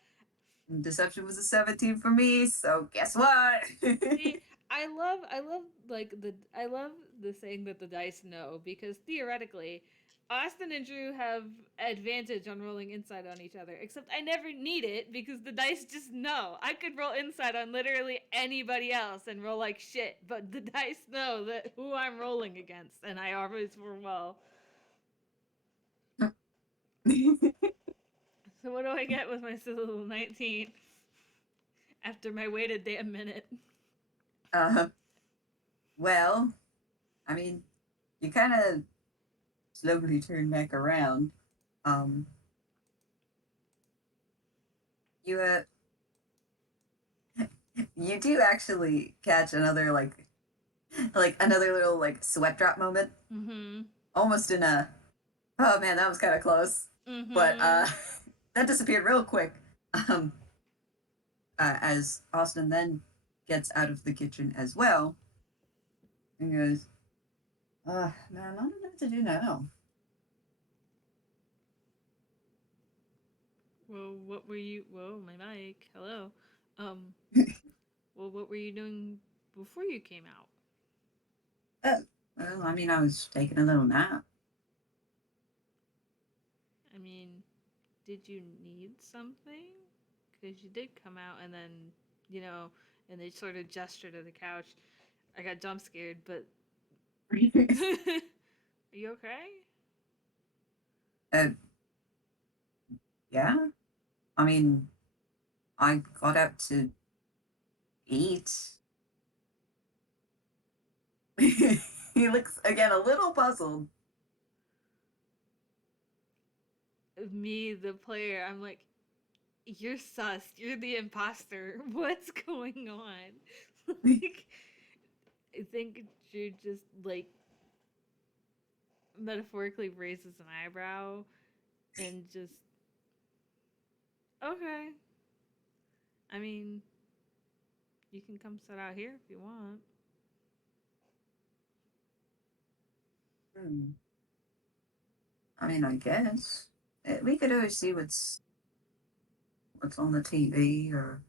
Deception was a 17 for me, so guess what? See, I love I love the saying that the dice know because theoretically, Austin and Drew have advantage on rolling insight on each other. Except I never need it because the dice just know. I could roll insight on literally anybody else and roll like shit, but the dice know that who I'm rolling against, and I always roll well. So what do I get with my little 19 after my waited damn minute? uh, well, I mean, you kind of slowly turn back around. Um, you you do actually catch another like another little like sweat drop moment, Mm-hmm. almost in a oh man that was kind of close, but Mm-hmm. that disappeared real quick. Um, as Austin then gets out of the kitchen as well and goes, man, I don't know what to do now. Well, what were you? Whoa, my mic. Hello. Um. Well, what were you doing before you came out? uh, well, I mean, I was taking a little nap. I mean, did you need something? Because you did come out and then, you know, and they sort of gestured to the couch. I got jump scared, but. Are you okay? uh, yeah, I mean, I got out to eat. He looks again a little puzzled. Me, the player, I'm like, you're sus. You're the imposter. What's going on? Like, I think Jude just, like, metaphorically raises an eyebrow and just, okay. I mean, you can come sit out here if you want. Hmm. I mean, I guess we could always see what's on the TV, or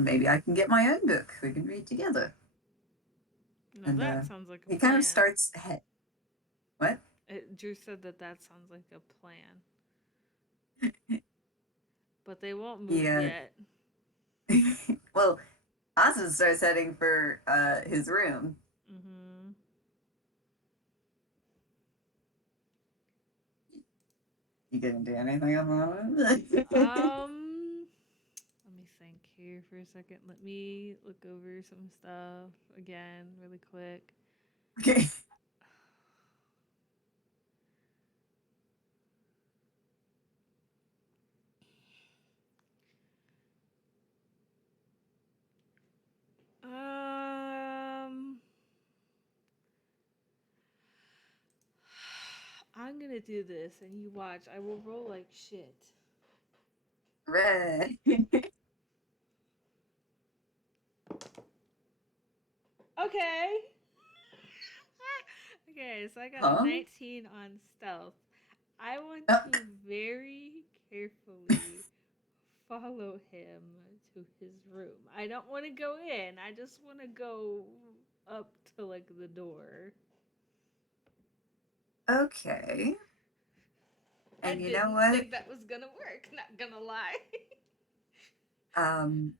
maybe I can get my own book. We can read together. No, And that sounds like he a kind of plan. starts ahead. What? Drew said that that sounds like a plan, but they won't move Yeah. yet. Well, Austin starts heading for his room. Mm-hmm. You gonna do anything about it? Let me think here for a second. Let me look over some stuff again, really quick. Okay. Um, I'm gonna do this, and you watch. I will roll like shit. Red. Okay. Okay, so I got a Huh? 19 on stealth. I want Oh, to very carefully follow him to his room. I don't want to go in. I just want to go up to like the door. okay. I And you know didn't what? think that was gonna work, not gonna lie. Um,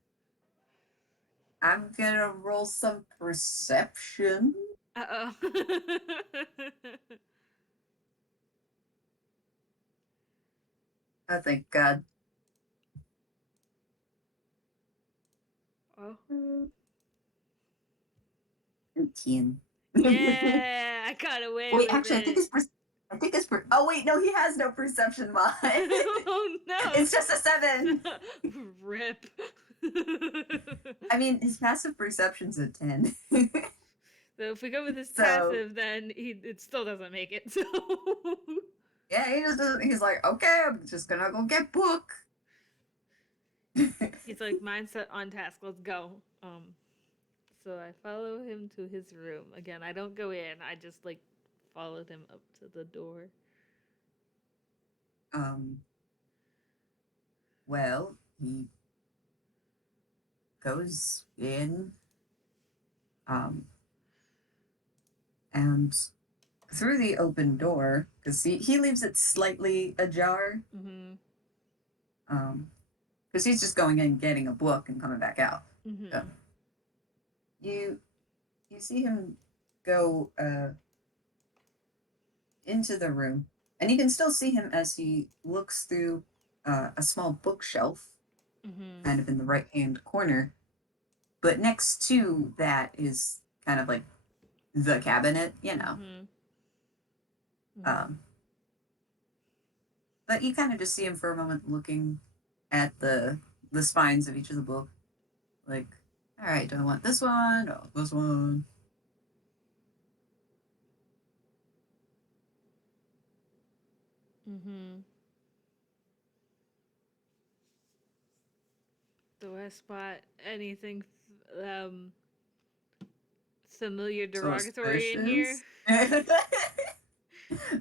I'm gonna roll some perception. Uh oh. Oh, thank God. Oh. 13. Yeah, I got away Wait, with actually, it. I think it's oh wait, no, he has no perception mod. Oh no! It's just a 7. Rip. I mean, his passive perception's a 10. So if we go with his So passive, then it still doesn't make it. So yeah, he just doesn't. He's like, okay, I'm just gonna go get book. he's like mindset on task. Let's go. So I follow him to his room. Again, I don't go in. I just like followed him up to the door. um, well, he goes in, um, and through the open door, because he leaves it slightly ajar, Mm-hmm. um, because he's just going in, getting a book, and coming back out. So Mm-hmm. you you see him go into the room, and you can still see him as he looks through a small bookshelf, Mm-hmm. kind of in the right hand corner. But next to that is kind of like the cabinet, you know. Mm-hmm. Mm-hmm. Um, but you kind of just see him for a moment looking at the spines of each of the books, like, all right, do I want this one? Oh, this one. Mm-hmm. Do I spot anything familiar derogatory in here? Suspicious.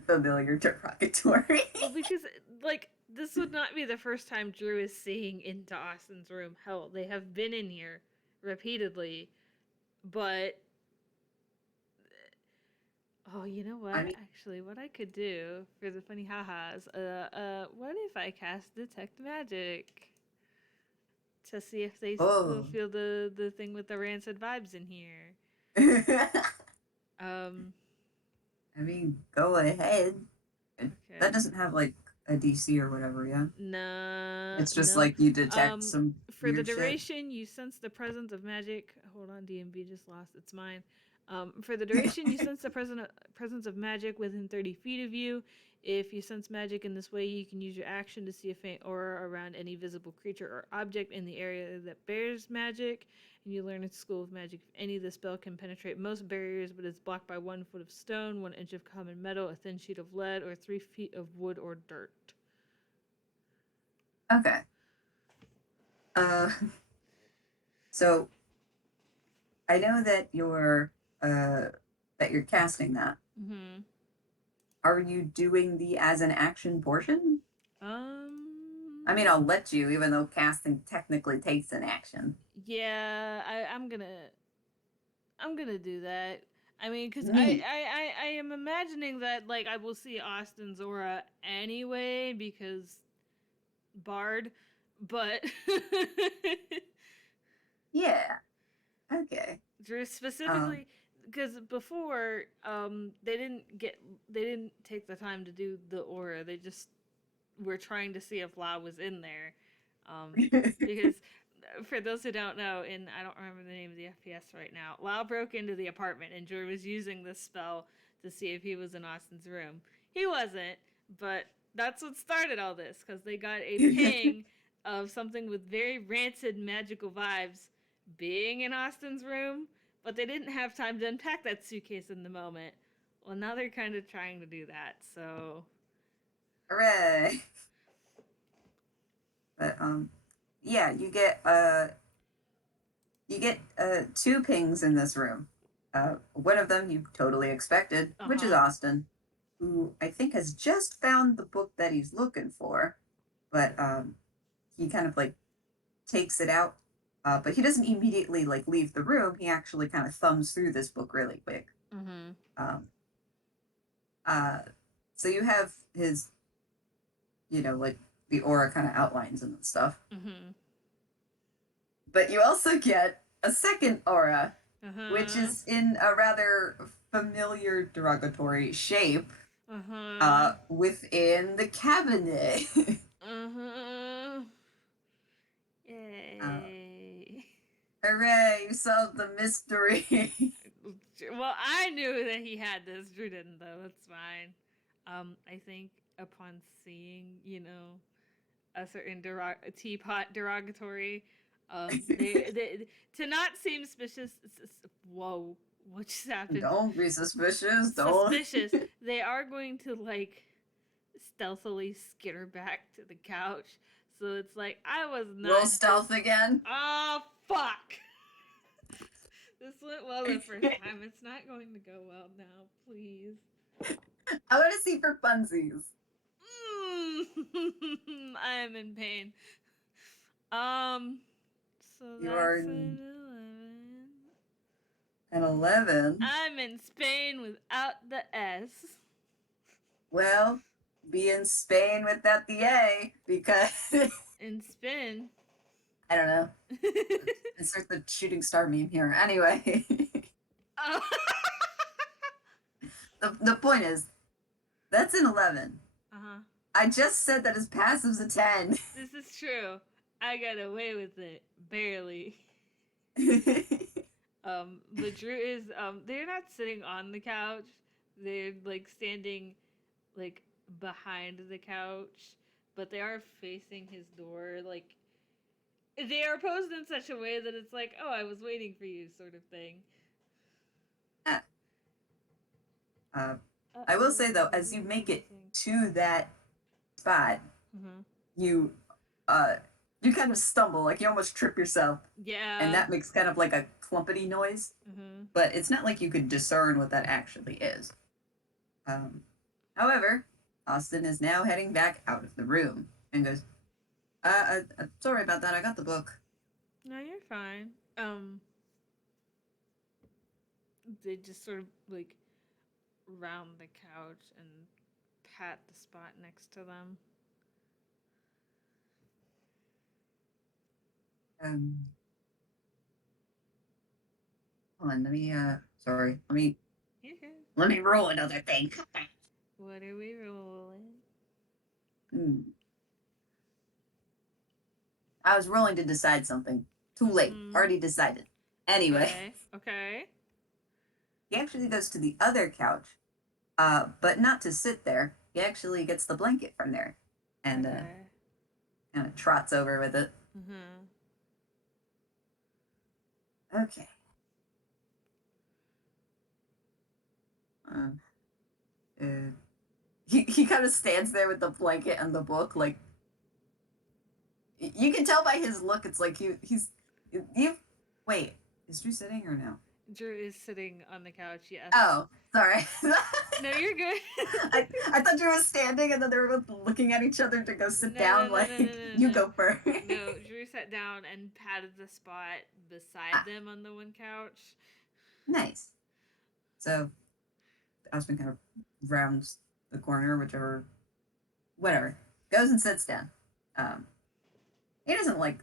Familiar derogatory. Well, because like this would not be the first time Drew is seeing into Austin's room. Hell, they have been in here repeatedly, but oh, you know I what? mean, Actually, what I could do for the funny ha-has, what if I cast detect magic to see if they still oh. feel the thing with the rancid vibes in here? Um, I mean, go ahead. That okay. doesn't have like a DC or whatever, yeah? No, It's just no. like you detect Um, some for the weird shit. duration, you sense the presence of magic. Hold on, DMB just lost its mind. For the duration, you sense the presence of magic within 30 feet of you. If you sense magic in this way, you can use your action to see a faint aura around any visible creature or object in the area that bears magic. And you learn at School of Magic if any of the spell can penetrate most barriers, but is blocked by 1 foot of stone, 1 inch of common metal, a thin sheet of lead, or 3 feet of wood or dirt. Okay. Uh, so I know that your uh that you're casting that. Mhm. Are you doing the as an action portion? I mean, Um. I'll let you, even though casting technically takes an action. Yeah, I'm gonna do that. I mean, because Neat. I am imagining that like I will see Austin's aura anyway because Bard, but Yeah. Okay. Um. specifically because before they didn't take the time to do the aura. They just were trying to see if La was in there, because for those who don't know, and I don't remember the name of the FPS right now, Lau broke into the apartment and Drew was using this spell to see if he was in Austin's room. He wasn't, but that's what started all this because they got a ping of something with very rancid magical vibes being in Austin's room, but they didn't have time to unpack that suitcase in the moment. Well, now they're kind of trying to do that, so. Hooray. But yeah, you get two pings in this room. One of them you totally expected, Uh which is huh. Austin, who I think has just found the book that he's looking for, but he kind of like takes it out. But he doesn't immediately like leave the room. He actually kind of thumbs through this book really quick. Mm hmm. Um, uh, so you have his, like the aura kind of outlines and stuff. Mm hmm. But you also get a second aura, Uh which huh. is in a rather familiar derogatory shape Uh huh. within the cabinet. Uh huh. uh, Yay. Hooray, you solved the mystery. Well, I knew that he had this. Drew didn't, though. That's fine. I think upon seeing, a certain teapot derogatory, they to not seem suspicious. Whoa, what just happened? Don't be suspicious. Don't. Suspicious. They are going to like stealthily skitter back to the couch. So it's like I was Roll not just. stealth again. Oh fuck! This went well the first time. It's not going to go well now. Please. I want to see for funsies. I am in pain. Um. So You are that's an 11. an 11. I'm in Spain without the S. Well, be in Spain without the A because In spin. I don't know. Insert the shooting star meme here. Anyway, Oh. the point is that's an 11. Uh huh. I just said that his passive's a 10. This is true. I got away with it. Barely. But Drew is they're not sitting on the couch. They're like standing like behind the couch, but they are facing his door. Like they are posed in such a way that it's like, oh, I was waiting for you, sort of thing. uh, Uh I will oh, say though, the as you room is make it missing. to that spot, Mm-hmm. you uh you kind of stumble, like you almost trip yourself, and Yeah. that makes kind of like a clumpety noise. Mm-hmm. But it's not like you could discern what that actually is. Um, However, Austin is now heading back out of the room and goes, sorry about that. I got the book. No, you're fine. They just sort of like round the couch and pat the spot next to them. Um, Hold on, sorry, You good? let me roll another thing. What are we rolling? Hmm. I was rolling to decide something. Too late. Mm-hmm. Already decided. Anyway, Okay. Okay. he actually goes to the other couch, but not to sit there. He actually gets the blanket from there and Okay. kind of trots over with it. Mm-hmm. Okay. Uh, uh, he kind of stands there with the blanket and the book, like you can tell by his look. It's like he's you. Wait, is Drew sitting or no? Drew is sitting on the couch, yes. Oh, sorry. No, you're good. I thought you were standing and then they were both looking at each other to go sit No, no, down. no, no, no, Like, no, you no. go first. No, Drew sat down and patted the spot beside Ah, them on the one couch. nice. So Osmond kind of rounds the corner, whichever, whatever, goes and sits down. Um, he doesn't like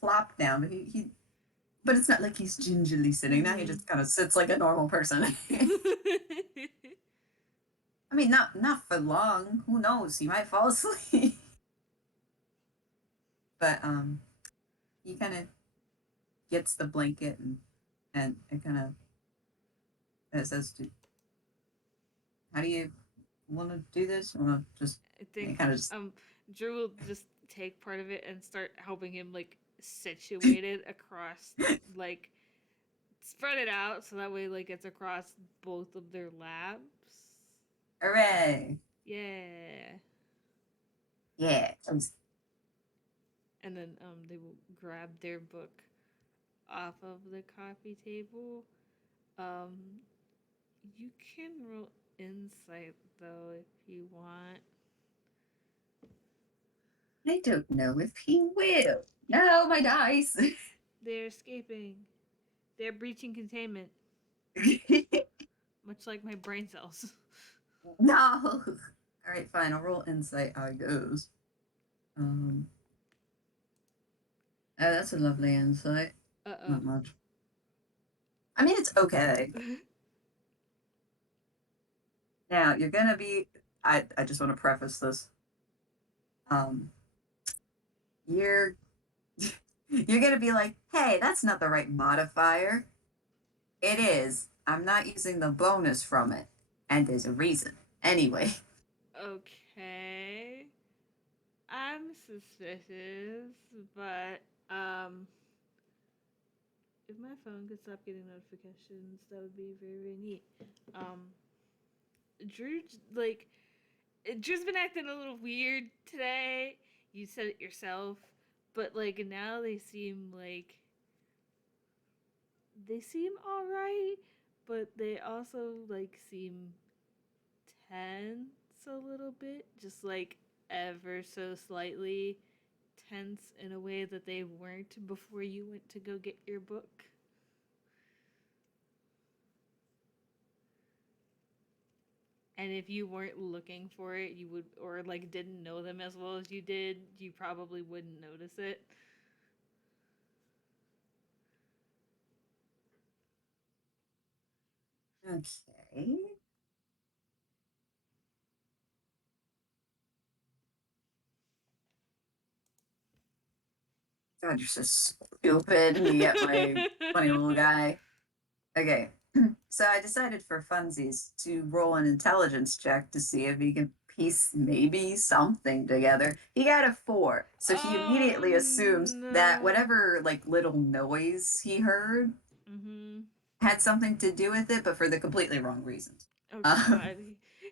plop down, but but it's not like he's gingerly sitting down. He Mm-hmm. just kind of sits like a normal person. I mean, not for long. Who knows? He might fall asleep. But he kind of gets the blanket and it kind of says, "How do you want to do this? Want to just I and think kind of just Drew will just take part of it and start helping him like situate it across, like spread it out so that way like it's across both of their laps. hooray, Yeah. yeah." And then they will grab their book off of the coffee table. Um you can roll insight though if you want. I don't know if he will. No, my dice. They're escaping. They're breaching containment, much like my brain cells. No. All right, fine. I'll roll insight. How it goes. Um. Oh, that's a lovely insight. Uh Not much. I mean, it's okay. oh. Now you're gonna be. I just want to preface this. Um. You're you're gonna be like, hey, that's not the right modifier. It is. I'm not using the bonus from it, and there's a reason. Anyway. Okay. I'm suspicious, but if my phone could stop getting notifications, that would be very, very neat. Um, Drew, like, Drew's been acting a little weird today. You said it yourself, but like now they seem all right, but they also like seem tense a little bit, just like ever so slightly tense in a way that they weren't before you went to go get your book. And if you weren't looking for it, you would, or like didn't know them as well as you did, you probably wouldn't notice it. Okay. God, you're so stupid. You get my funny little guy. Okay. So I decided for funsies to roll an intelligence check to see if he can piece maybe something together. He got a 4. So he Oh immediately assumes that no. whatever like little noise he heard Mm-hmm. had something to do with it, but for the completely wrong reasons. Oh Um, god.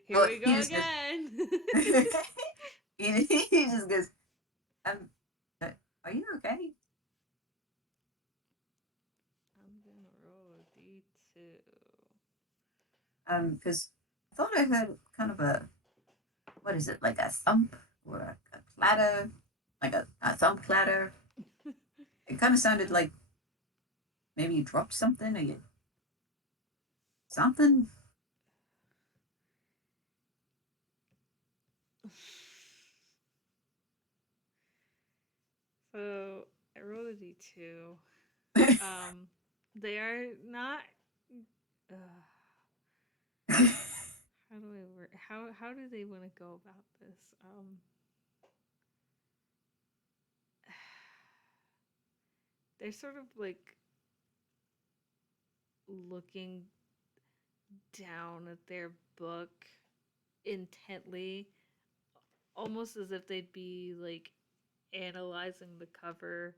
Here well, we he go just goes, again. he just goes, um, are you okay? I'm gonna roll a d2. Because I thought I heard kind of a, what is it, like a thump or a clatter, like a thump clatter. It kind of sounded Um, like maybe you dropped something or you something. so I rolled a d2. Um, they are not. Uh, how do I work? How do they want to go about this? They're sort of like looking down at their book intently, almost as if they'd be like analyzing the cover.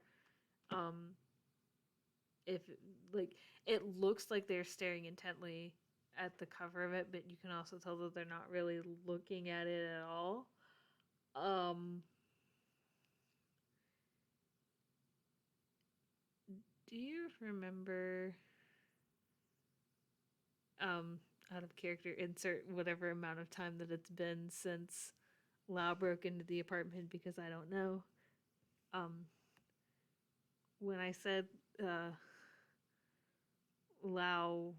Um, if like it looks like they're staring intently at the cover of it, but you can also tell that they're not really looking at it at all. Um, do you remember Out of character, insert whatever amount of time that it's been since Lau broke into the apartment because I don't know. Um, when I said uh, Lau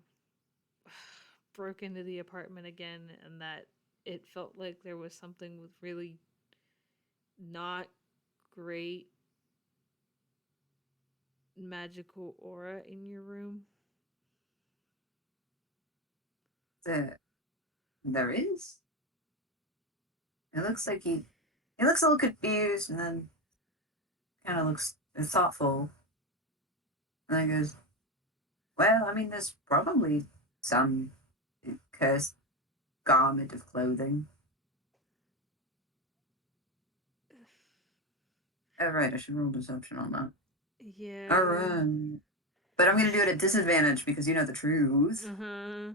broke into the apartment again and that it felt like there was something with really not great magical aura in your room. There is. It looks like he looks a little confused and then kind of looks thoughtful. And then goes, "Well, I mean, there's probably some cursed garment of clothing." Oh, right, I should roll deception on that. All Yeah. right. But I'm going to do it at disadvantage because you know the truth. Uh huh.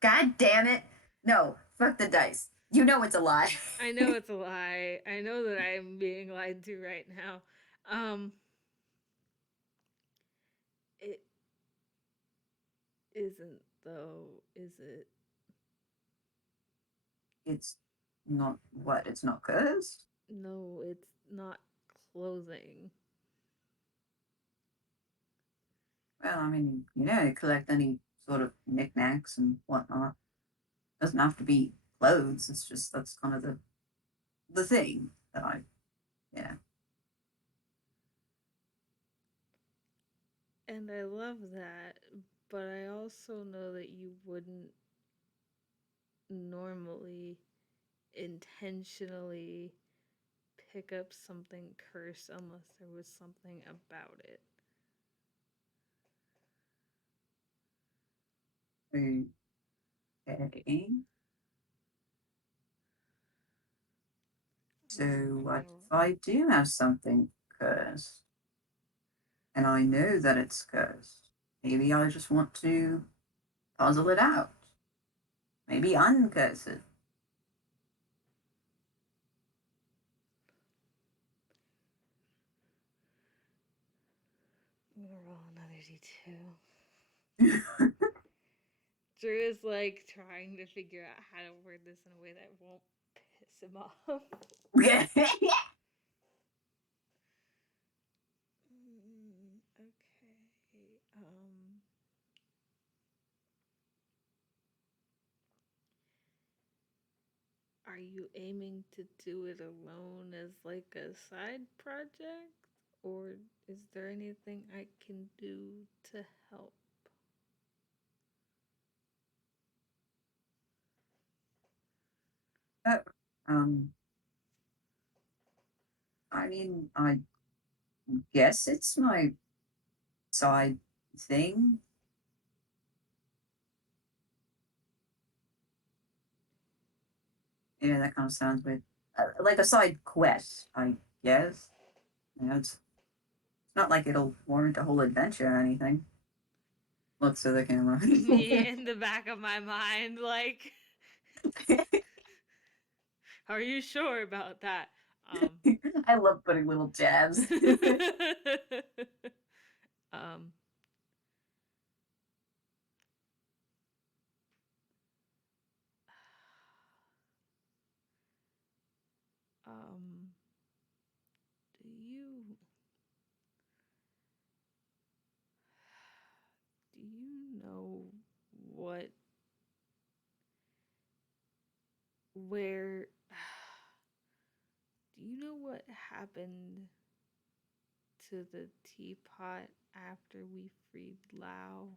God damn it. No, fuck the dice. You know it's a lie. I know it's a lie. I know that I'm being lied to right now. Um, it isn't though, is it? It's not what? It's not cursed? No, it's not clothing. Well, I mean, you know, you collect any sort of knickknacks and whatnot. Doesn't have to be clothes. It's just that's kind of the thing that I yeah. And I love that, but I also know that you wouldn't normally intentionally pick up something cursed unless there was something about it. Okay. So I'm what gonna if I do have something cursed? And I know that it's cursed. Maybe I just want to puzzle it out. Maybe uncurse it. roll another d2. Drew is like trying to figure out how to word this in a way that won't piss him off. Yeah. Okay. Are you aiming to do it alone as like a side project? Or is there anything I can do to help? Uh, um, I mean, I guess it's my side thing. Yeah, that kind of sounds weird. Like a side quest, I guess. You know, it's not like it'll warrant a whole adventure or anything. Looks to the camera. Me in the back of my mind, like, are you sure about that? Um, I love putting little jabs. um, um, do you know what where do you know what happened to the teapot after we freed Lao?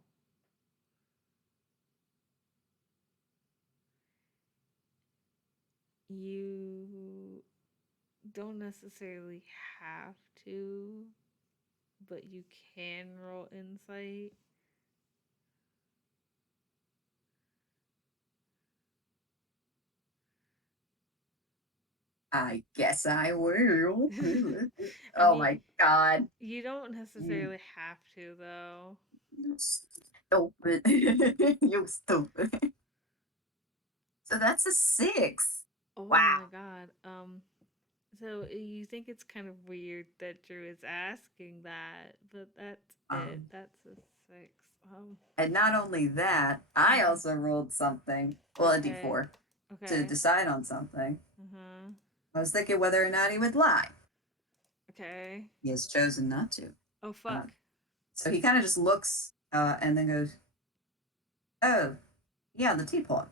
You don't necessarily have to, but you can roll insight. I guess I will. I Oh mean, my god. you don't You necessarily have to, though. stupid. You stupid. So that's a 6. Oh Wow. my god. So you think it's kind of weird that Drew is asking that, but that's it. Um, That's a 6. Um. And not only that, I Mhm. also rolled something, well, a Okay. d4, to Okay. decide on something. Uh-huh. I was thinking whether or not he would lie. Okay. He has chosen not to. Oh Uh, fuck. so he kind of just looks and then goes, "Oh, yeah, the teapot."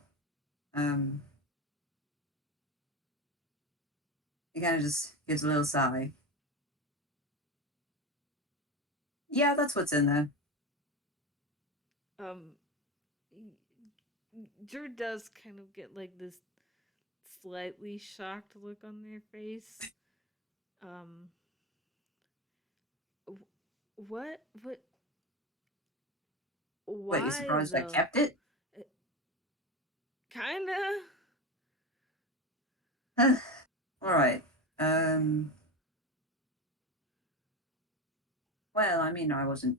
Um, he kind of just gives a little sigh. Yeah, that's what's in there. Um. Drew does kind of get like this slightly shocked look on their face. Um. What? What? What, you Why surprised I though? kept it? Kinda. All right. Um, well, I mean, I wasn't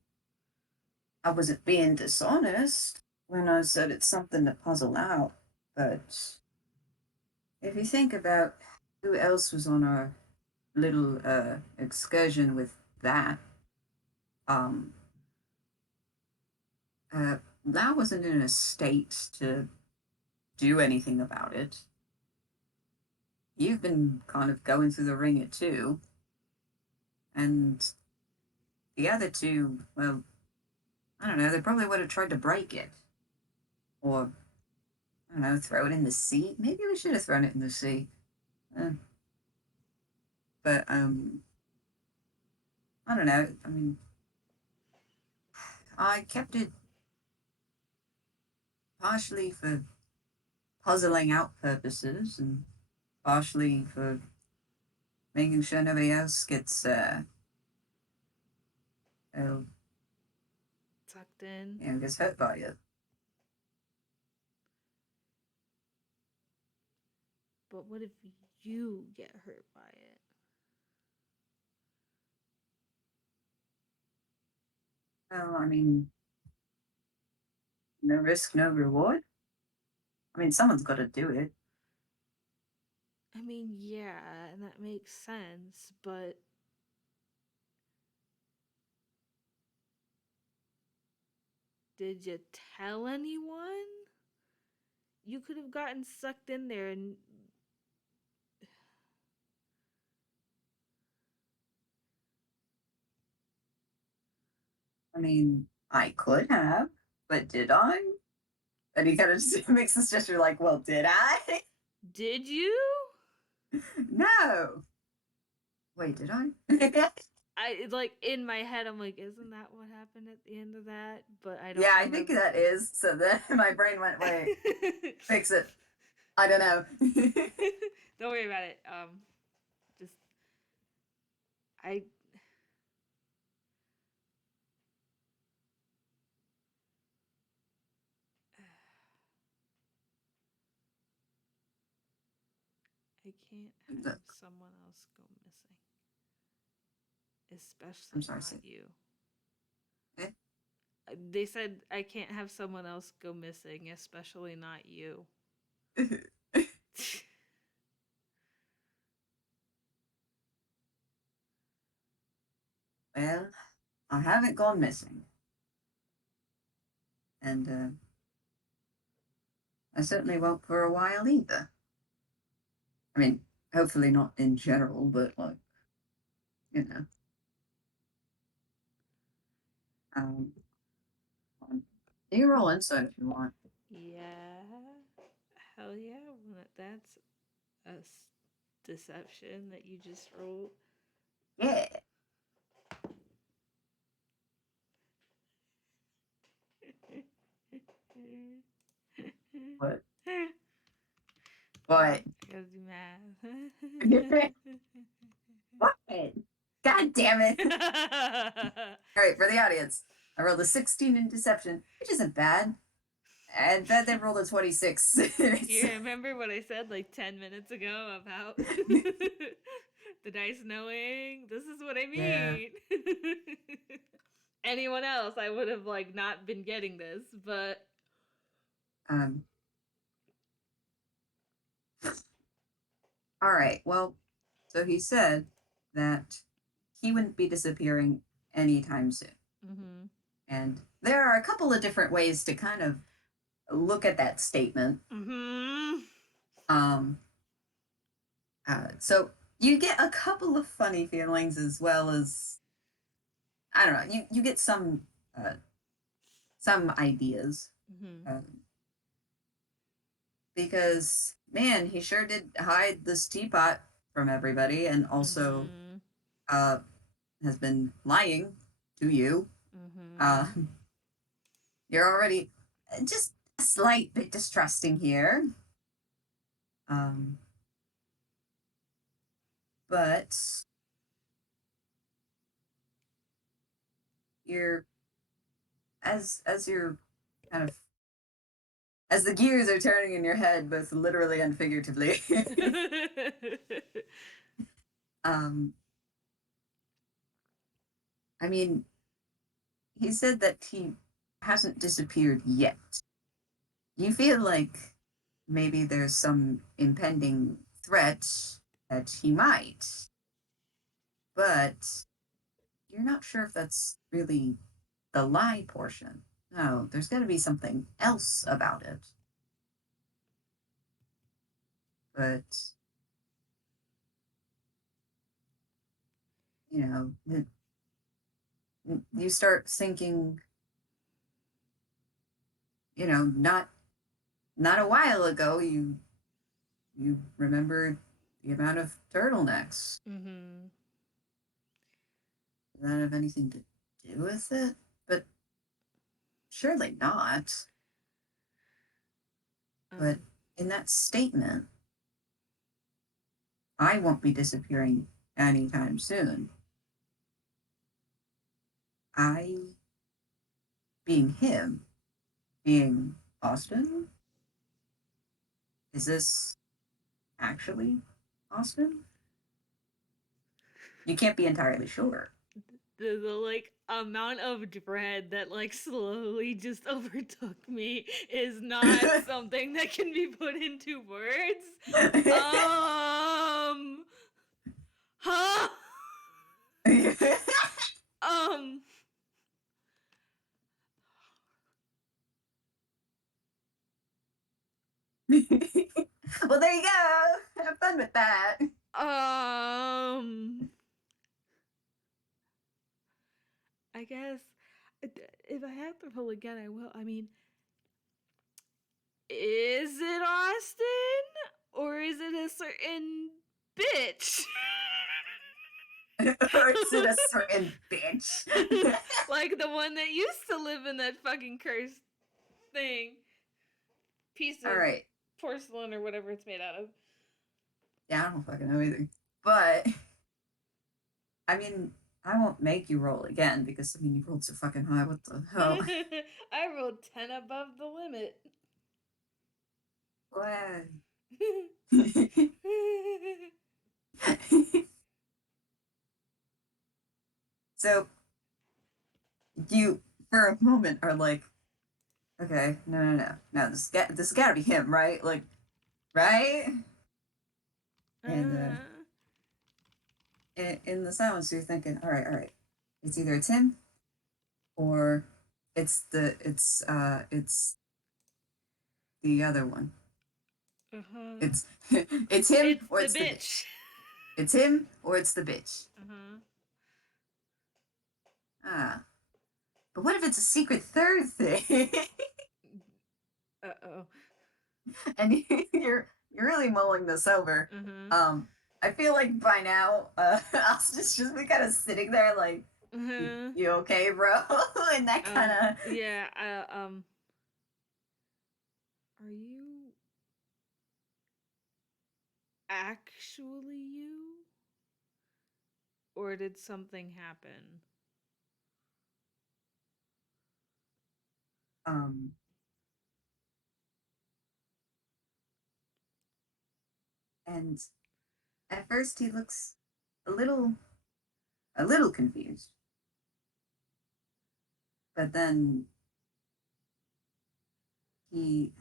being dishonest when I said it's something to puzzle out, but if you think about who else was on our little excursion with that, um, uh, Lau wasn't in a state to do anything about it. You've been kind of going through the ringer too, and the other two, well, I don't know, they probably would have tried to break it. Or, I don't know, throw it in the sea. Maybe we should have thrown it in the sea. Uh, but I don't know. I mean, I kept it partially for puzzling out purposes and partially for making sure nobody else gets, uh, Tucked in. gets hurt by it. But what if you get hurt by it? Well, I mean, no risk, no reward. I mean, someone's got to do it. I mean, yeah, and that makes sense, but did you tell anyone? You could have gotten sucked in there and I mean, I could have, but did I? And he kind of just makes this gesture like, well, did I? did you? No. Wait, did I? I like in my head I'm like, isn't that what happened at the end of that? But I Yeah, don't I think remember. that is. So then my brain went, wait, fix it. I don't know. Don't worry about it. Just I I can't have someone else go missing, I'm especially sorry, not Sid. you. Eh? They said I can't have someone else go missing, especially not you. Well, I haven't gone missing. And I certainly won't for a while either. I mean, hopefully not in general, but like, you know. Um, you can roll insight if you want. Yeah, hell yeah. That's a deception that you just rolled. Yeah. What? I What? gotta do What? math. God damn it. All right, for the audience, I rolled a 16 in deception, which isn't bad. And then they rolled a 26. Do you remember what I said like 10 minutes ago about the dice knowing? This is what I Yeah. mean. Anyone else, I would have like not been getting this, but Um, all right. Well, so he said that he wouldn't be disappearing anytime soon. mm-hmm. And there are a couple of different ways to kind of look at that statement. Mm-hmm. Um, so you get a couple of funny feelings as well as I don't know. You get some ideas Mm-hmm. um, because man, he sure did hide this teapot from everybody, and also Mm-hmm. uh, has been lying to you. Uh, Mm-hmm. you're already just a slight bit distrusting here. Um, but you're as you're kind of as the gears are turning in your head, both literally and figuratively. um, I mean, he said that he hasn't disappeared yet. You feel like maybe there's some impending threat that he might, but you're not sure if that's really the lie portion. No, there's got to be something else about it. But, you know, you start thinking, not a while ago you remembered the amount of turtlenecks. Mm-hmm. Does that have anything to do with it? But surely not. But Um. in that statement, I won't be disappearing anytime soon. I, being him, being Austin, is this actually Austin? You can't be entirely sure. The like amount of dread that like slowly just overtook me is not something that can be put into words. Um. Huh. Um. Well, there you go. Have fun with that. Um. I guess if I have to roll again, I will. I mean, is it Austin or is it a certain bitch? Or is it a certain bitch? Like the one that used to live in that fucking cursed thing, piece All of right. porcelain or whatever it's made out of. Yeah, I don't fucking know either. But I mean, I won't make you roll again because I mean you rolled so fucking high. What the hell? I rolled 10 above the limit. What? So you, for a moment, are like, okay, no. This got to be him, right? Like, right? And uh, in the silence, you're thinking, all right, it's either it's him or it's the other one. uh-huh. It's it's him It's or the it's the bitch. bitch. It's him or it's the bitch. Uh-huh. Ah, but what if it's a secret third thing? Uh-oh. And you're really mulling this over. Uh-huh. Um, I feel like by now, Austin's just be kind of sitting there like, Uh-huh. you okay, bro? And that kind of Yeah, are you actually you? Or did something happen? um, and at first he looks a little a little confused, but then he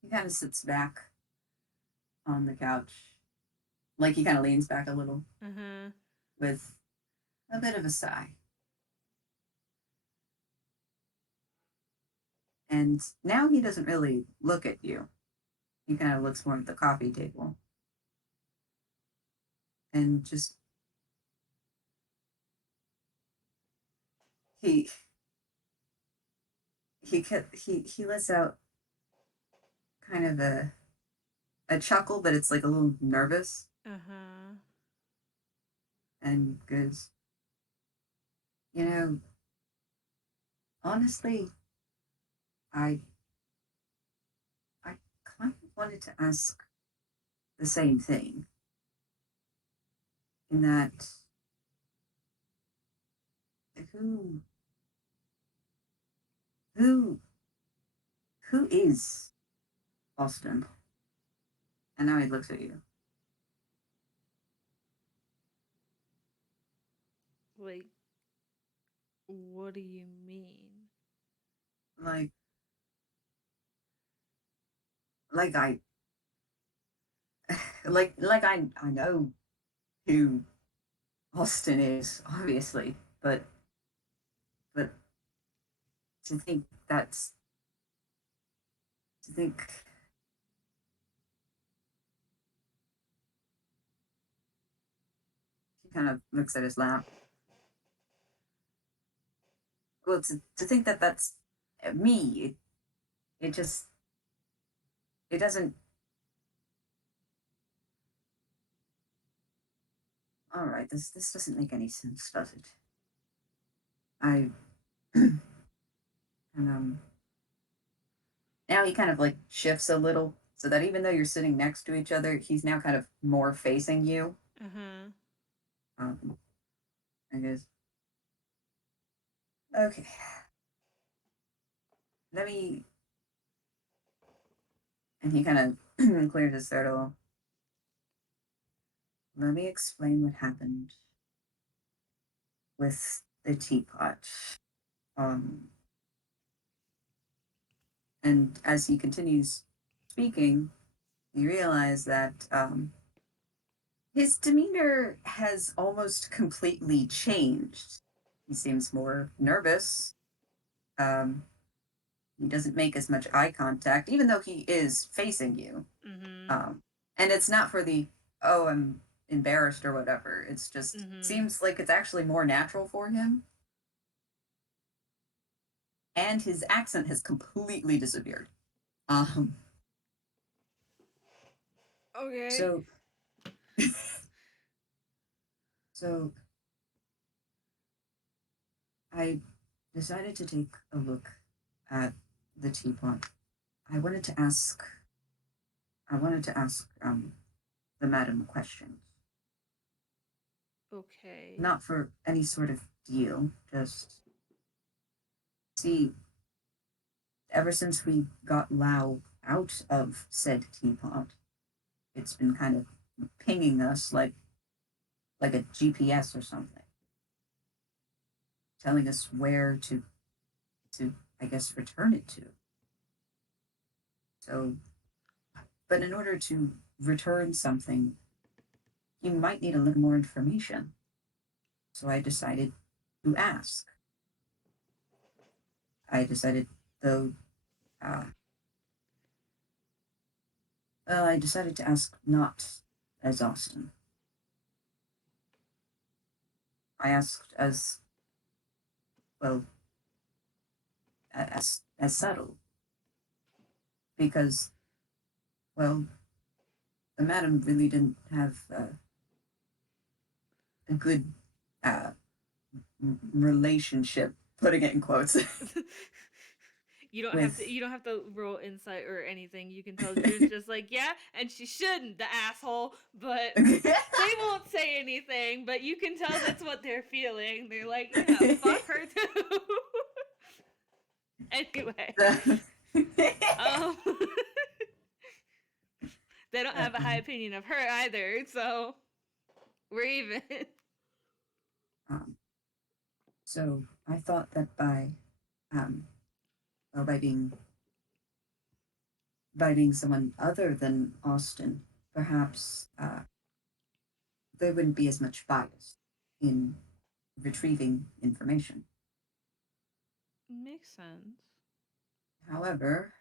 he kind of sits back on the couch, like he kind of leans back a little Uh-huh. with a bit of a sigh. And now he doesn't really look at you. He kind of looks more at the coffee table and just he he lets out kind of a chuckle, but it's like a little nervous Uh-huh. and goes, you know, honestly, I I kind of wanted to ask the same thing in that who who who is Austin? And now he looks at you Like, what do you mean? like like I I know who Austin is, obviously, but to think that's to think he kind of looks at his lap. Well, to think that that's me, it just it doesn't. All right, this doesn't make any sense, does it? I and now he kind of like shifts a little so that even though you're sitting next to each other, he's now kind of more facing you. Uh-huh. Um, and goes, okay, let me. And he kind of clears his throat a little. Let me explain what happened with the teapot. Um, and as he continues speaking, you realize that his demeanor has almost completely changed. He seems more nervous. Um, he doesn't make as much eye contact, even though he is facing you. Mm-hmm. And it's not for the, oh, I'm embarrassed or whatever. It's just Mm-hmm. seems like it's actually more natural for him. And his accent has completely disappeared. Um, Okay. so, so I decided to take a look at the teapot. I wanted to ask I wanted to ask the madam questions. Okay. Not for any sort of deal, just see, ever since we got Lao out of said teapot, it's been kind of pinging us like a GPS or something, telling us where to I guess return it to. So, but in order to return something, you might need a little more information. So I decided to ask. I decided though uh, I decided to ask not as Austin. I asked as well as subtle because well the madam really didn't have a good uh, relationship, putting it in quotes, with. You don't have to roll insight or anything. You can tell Drew's just like, yeah, and she shouldn't, the asshole, but they won't say anything, but you can tell that's what they're feeling. They're like, yeah, fuck her too. Anyway. Um they don't have a high opinion of her either, so we're even. um, so I thought that um, well, by being someone other than Austin, perhaps there wouldn't be as much bias in retrieving information. Makes sense. However,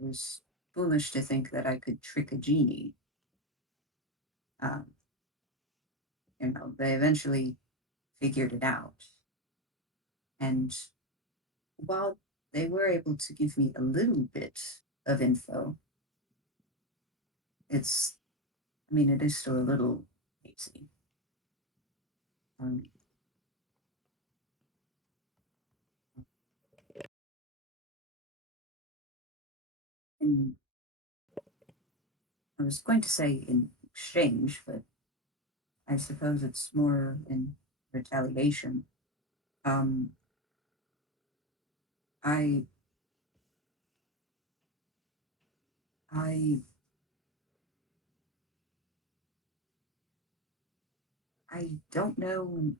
I was foolish to think that I could trick a genie. Um, they eventually figured it out. And while they were able to give me a little bit of info, it's, I mean, it is still a little hazy. Um, and I was going to say in exchange, but I suppose it's more in retaliation. Um, I, I, I don't know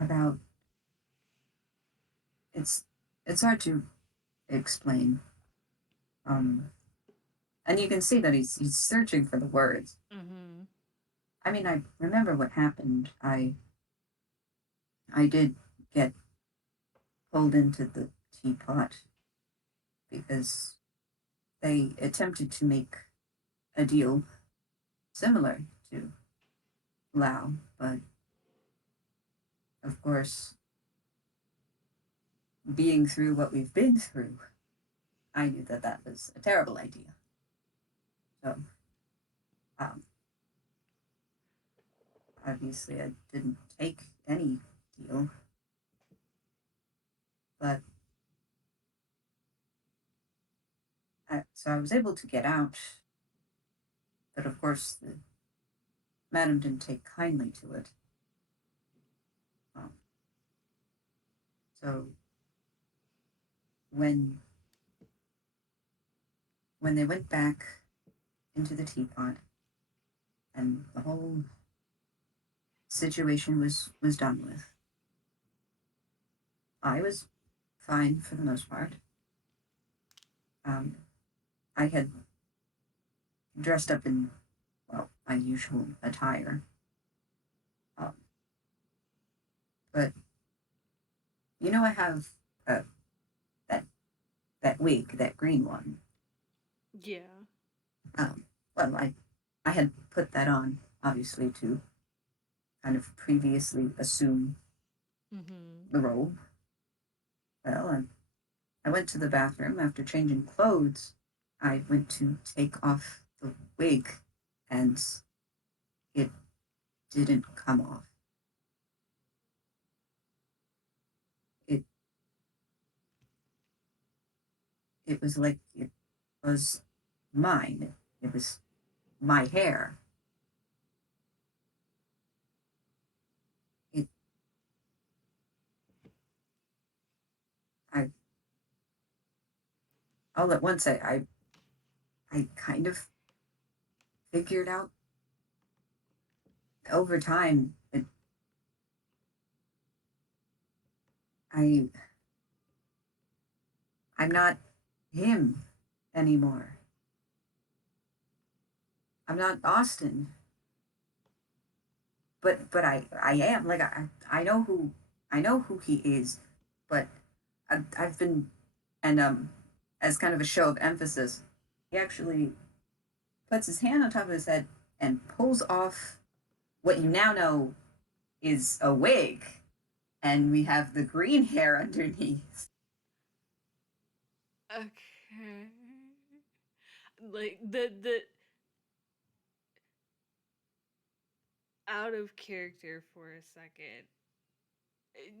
about. It's, it's hard to explain. Um, and you can see that he's searching for the words. Mm-hmm. I mean, I remember what happened. I did get pulled into the teapot because they attempted to make a deal similar to Lao, but of course, being through what we've been through, I knew that that was a terrible idea. So, um, obviously, I didn't take any deal, but so I was able to get out. But of course, the madam didn't take kindly to it. Um, so when when they went back into the teapot and the whole situation was done with, I was fine for the most part. Um, I had dressed up in, well, my usual attire, um, but I have uh, that that wig, that green one. Yeah. Um, well, I had put that on obviously to kind of previously assume Mm-hmm. the role. Well, and I went to the bathroom after changing clothes. I went to take off the wig, and it didn't come off. It it was like it was mine. It was my hair. It I all at once I kind of figured out over time that I I'm not him anymore. I'm not Austin, but I am like I know who he is, but I've been and as kind of a show of emphasis, he actually puts his hand on top of his head and pulls off what you now know is a wig, and we have the green hair underneath. Okay. Like the out of character for a second.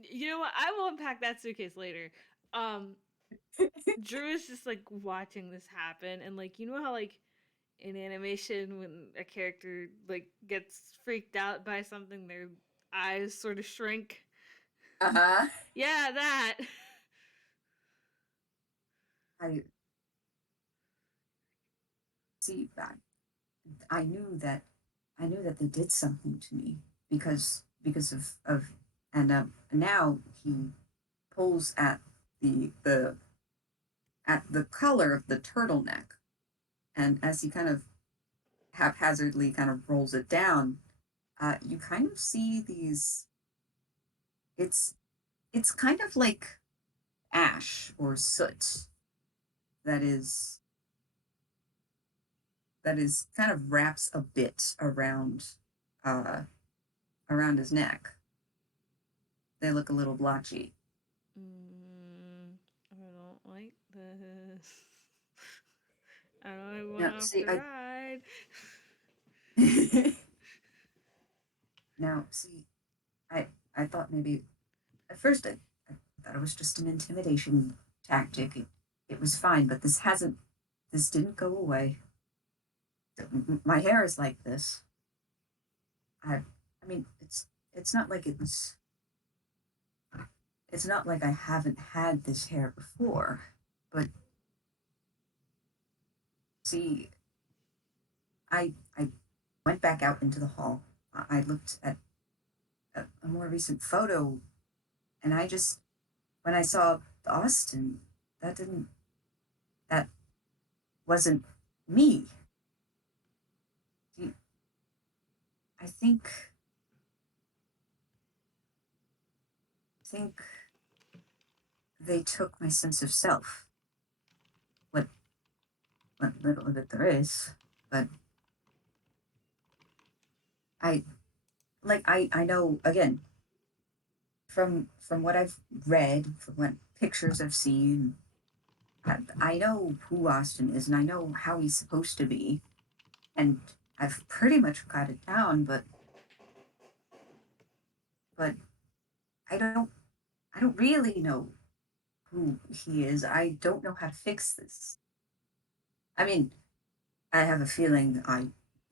You know what? I will unpack that suitcase later. Um, Drew is just like watching this happen, and like you know how like in animation when a character like gets freaked out by something, their eyes sort of shrink. Uh huh. Yeah, that. I see. I knew that I knew that they did something to me because of and now he pulls the at the collar of the turtleneck, and as he kind of haphazardly kind of rolls it down, you kind of see these. It's it's kind of like ash or soot that is kind of wraps a bit uh around his neck. They look a little blotchy. I don't like this. I don't want Now, off see, the ride. now see, I I thought maybe at first I thought it was just an intimidation tactic. It was fine, but this didn't go away. My hair is like this. I mean, it's not like it's not like I haven't had this hair before, but see, I went back out into the hall. I looked at a more recent photo, and I just when I saw Austin, that didn't that wasn't me. I think they took my sense of self, what little of it there is, but I I know again from what I've read, from what pictures I've seen, I know who Austin is and I know how he's supposed to be, and I've pretty much got it down, but I don't I don't really know who he is. I don't know how to fix this. I mean, I have a feeling I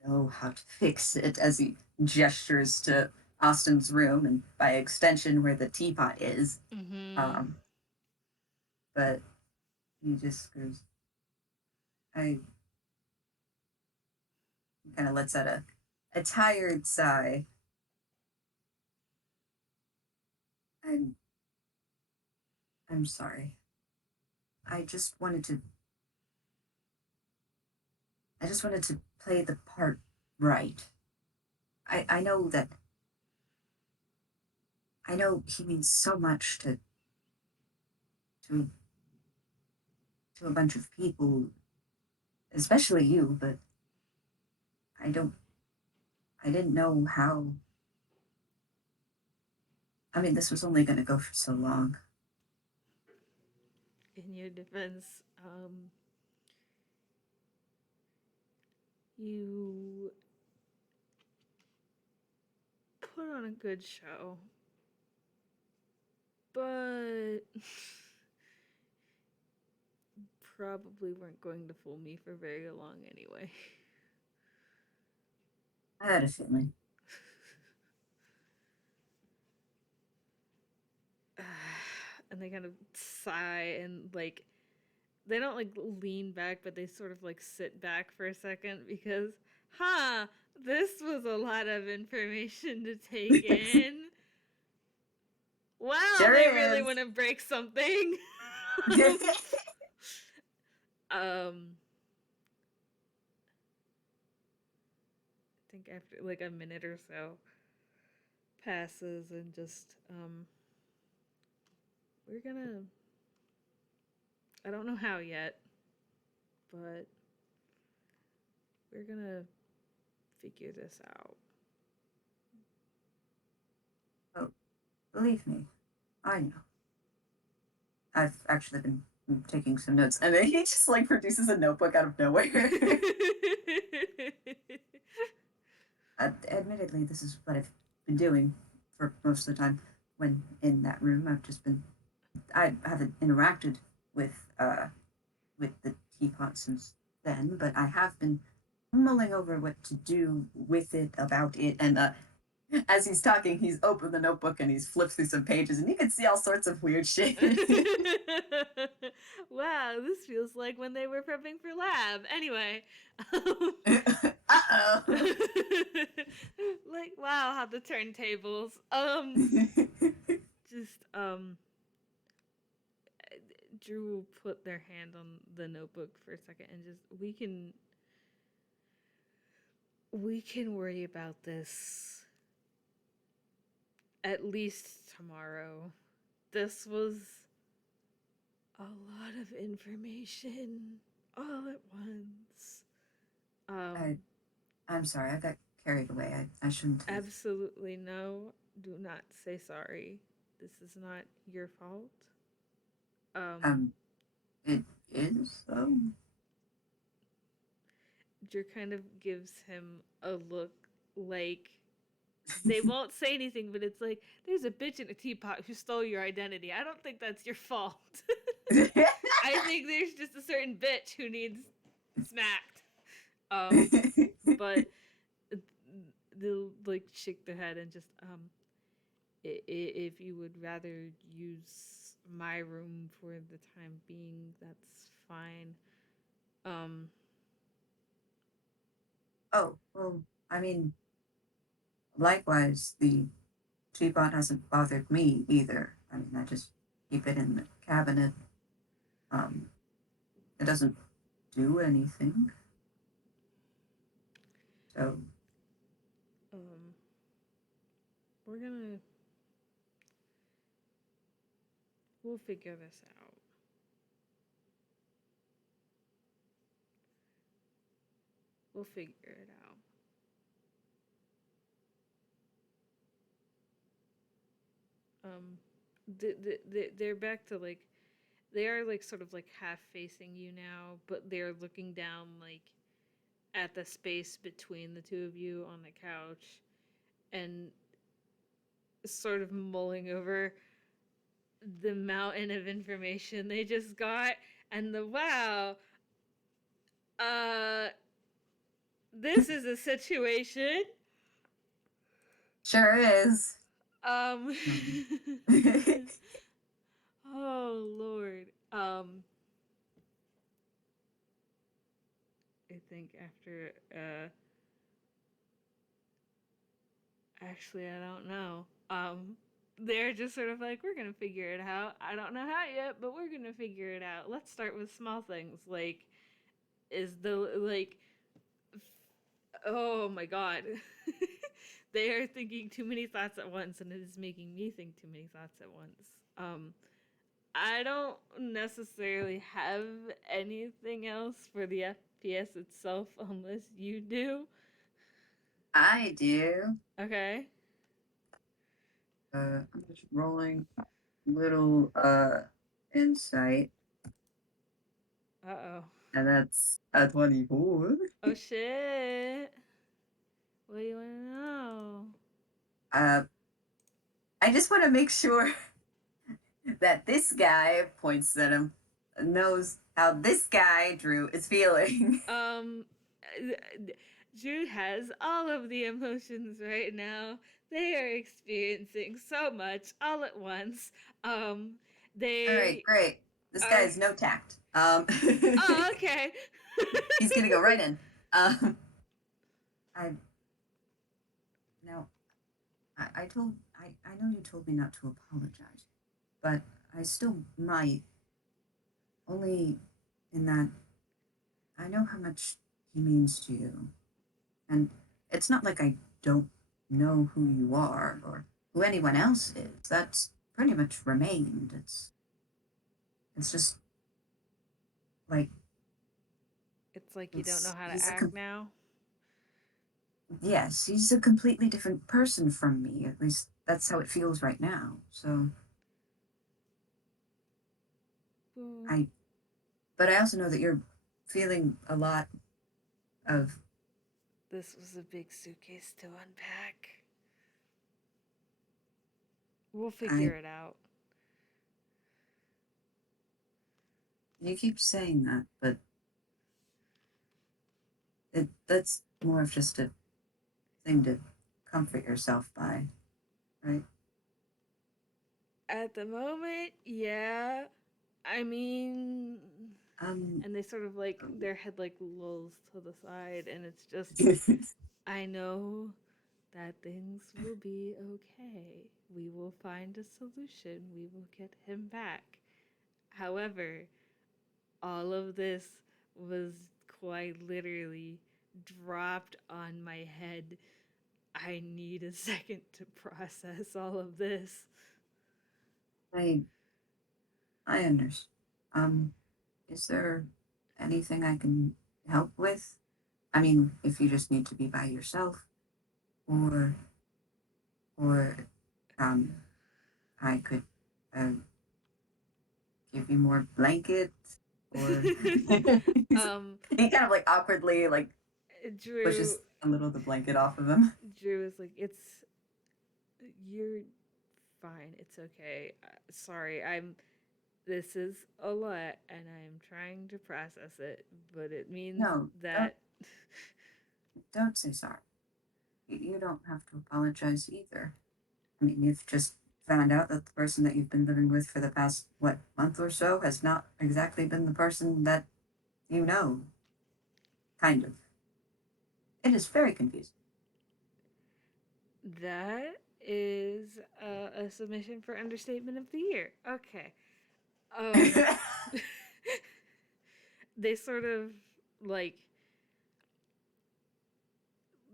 know how to fix it as he gestures to Austin's room and by extension where the teapot is. Mm-hmm. Um, but he just goes, I kind of lets out a tired sigh. I'm I'm sorry. I just wanted to I just wanted to play the part right. I know that I know he means so much to to a bunch of people, especially you, but I don't I didn't know how. I mean, this was only going to go for so long. In your defense, you put on a good show, but probably weren't going to fool me for very long anyway. I had a feeling. And they kind of sigh and like they don't like lean back, but they sort of like sit back for a second because, huh, this was a lot of information to take in. Wow, they There really is. want to break something. um, I think after like a minute or so passes, and just we're gonna. I don't know how yet, but we're gonna figure this out. Oh, believe me, I know. I've actually been taking some notes, and then he just like produces a notebook out of nowhere. Admittedly, this is what I've been doing for most of the time. When in that room, I haven't interacted with with the teapot since then, but I have been mulling over what to do with it, about it, and as he's talking, he's opened the notebook and he's flipped through some pages, and you can see all sorts of weird shit. Wow, this feels like when they were prepping for lab. Anyway. Uh-oh. Like, wow, how the turntables. Just Drew will put their hand on the notebook for a second and just we can worry about this at least tomorrow. This was A lot of information all at once. Um, I'm sorry, I got carried away. I shouldn't have. Absolutely no. Do not say sorry. This is not your fault. Um, Um, it is though. Drew kind of gives him a look like they won't say anything, but it's like there's a bitch in a teapot who stole your identity. I don't think that's your fault. I think there's just a certain bitch who needs smacked. Um, but they'll like shake their head and just if you would rather use my room for the time being, that's fine. Um, Oh well, I mean, likewise, the teapot hasn't bothered me either. I mean, I just keep it in the cabinet. Um, it doesn't do anything. So um, we're gonna we'll figure this out. We'll figure it out. Um, they're back to like they are like sort of like half facing you now, but they're looking down like at the space between the two of you on the couch and sort of mulling over the mountain of information they just got and the wow uh this is a situation. sure is. um Um, oh lord. I think after actually I don't know. They're just sort of like we're gonna figure it out. I don't know how yet, but we're gonna figure it out. Let's start with small things like is the like oh my god. They are thinking too many thoughts at once and it is making me think too many thoughts at once. I don't necessarily have anything else for the FPS itself unless you do. I do. Okay. I'm just rolling little insight, Uh-oh. and that's a 24. Oh shit. What do you want to know? Uh, I just want to make sure that this guy points at him knows how this guy Drew is feeling. Um, Drew has all of the emotions right now. They are experiencing so much all at once. Um, All right, they great. This guy are. has no tact. Oh, okay. He's gonna go right in. I now I know you told me not to apologize, but I still might, only in that I know how much he means to you. And it's not like I don't know who you are or who anyone else is. That's pretty much remained. It's just like It's like you don't know how to he's act now. yes, he's a completely different person from me. At least that's how it feels right now. So Well, I but I also know that you're feeling a lot of this was a big suitcase to unpack. We'll I figure it out. you keep saying that, but that's more of just a thing to comfort yourself by, right? At the moment, yeah. I mean, Um and they sort of like their head like lolls to the side, and it's just I know that things will be okay. We will find a solution. We will get him back. However, all of this was quite literally dropped on my head. I need a second to process all of this. I I understand. Um, is there anything I can help with? I mean, if you just need to be by yourself, or or um, I could uh, give you more blankets, or um, he kind of like awkwardly like Drew, pushes a little of the blanket off of him. Drew is like, you're fine. It's okay. Sorry, this is a lot and I'm trying to process it, but it means No, that don't say sorry. You don't have to apologize either. I mean, you've just found out that the person that you've been living with for the past, what, month or so has not exactly been the person that you know. Kind of. It is very confusing. that is a submission for understatement of the year. Okay. Um, they sort of like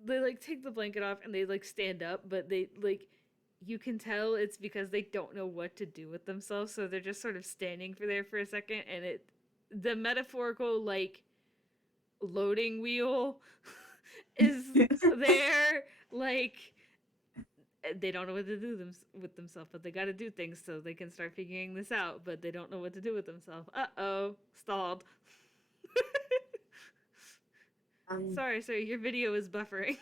they like take the blanket off and they like stand up, but they like you can tell it's because they don't know what to do with themselves, so they're just sort of standing for there for a second, and it the metaphorical like loading wheel is there like they don't know what to do with themselves, but they got to do things so they can start figuring this out, but they don't know what to do with themselves. Uh-oh, stalled. um, Sorry, sir, your video is buffering.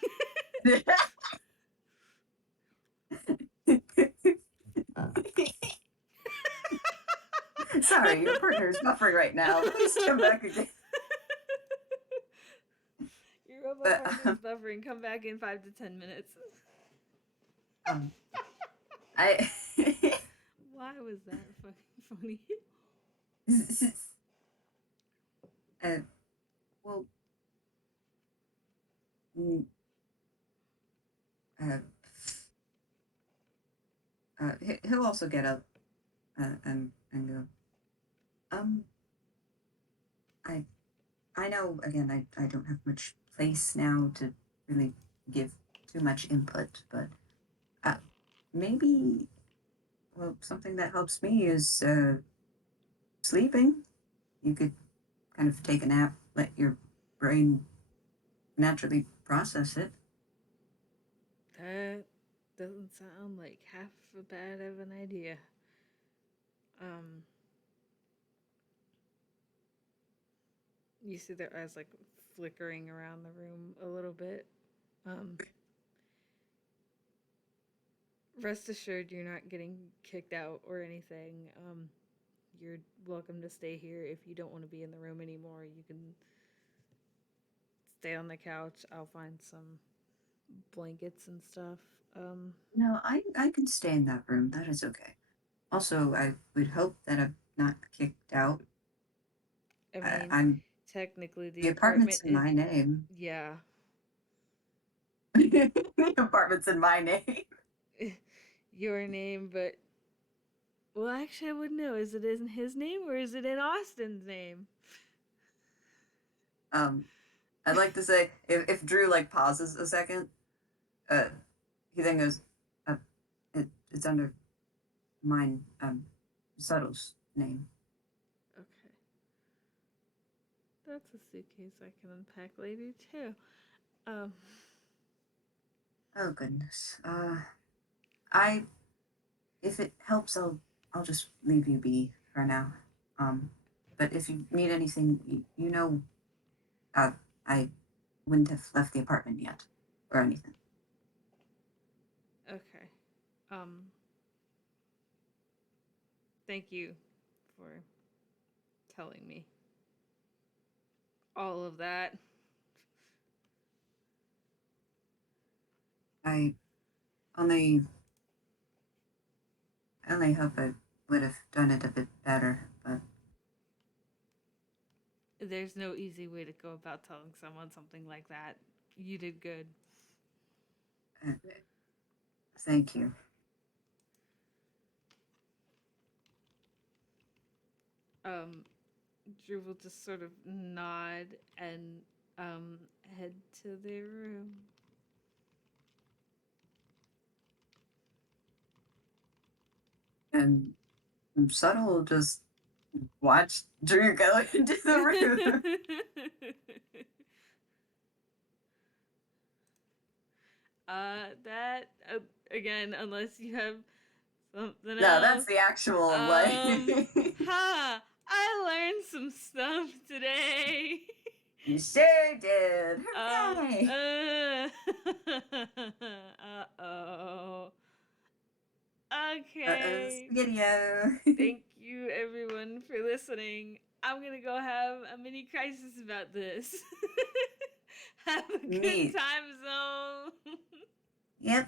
Sorry, your partner is buffering right now. Please come back again. Your robot But partner is buffering. Come back in 5 to 10 minutes. um, I Why was that fucking funny? uh, well, mm, uh, he'll also get up and go. Um, I I know again I don't have much place now to really give too much input, but uh, maybe well something that helps me is sleeping. You could kind of take a nap, let your brain naturally process it. That doesn't sound like half a bad of an idea. Um, you see their eyes like flickering around the room a little bit. Um, rest assured, you're not getting kicked out or anything. You're welcome to stay here. If you don't want to be in the room anymore, you can stay on the couch. I'll find some blankets and stuff. Um, No, I can stay in that room. That is okay. Also, I would hope that I'm not kicked out. I mean, I'm technically, the the apartment's apartment in is my name. yeah. The apartment's in my name. Your name, but well, actually, I wouldn't know. Is it in his name or is it in Austin's name? Um, I'd like to say if Drew like pauses a second, uh, he then goes, uh, it's under mine, Subtle's name. Okay, that's a suitcase I can unpack later too. Um, Oh goodness. I if it helps, I'll just leave you be for now. Um, but if you need anything, you know, uh, I wouldn't have left the apartment yet or anything. okay. Um, thank you for telling me all of that. I only only hope I would have done it a bit better, but There's no easy way to go about telling someone something like that. You did good. uh, thank you. Um, Drew will just sort of nod and head to their room. And Subtle will just Watch Drew go into the room. That again, unless you have something No, that's else. the actual like. I learned some stuff today. You sure did. uh, Hooray! oh. Uh-oh, Okay. spaghetti-o. Thank you, everyone, for listening. I'm gonna go have a mini crisis about this. Have a good Neat. time zone. Yep.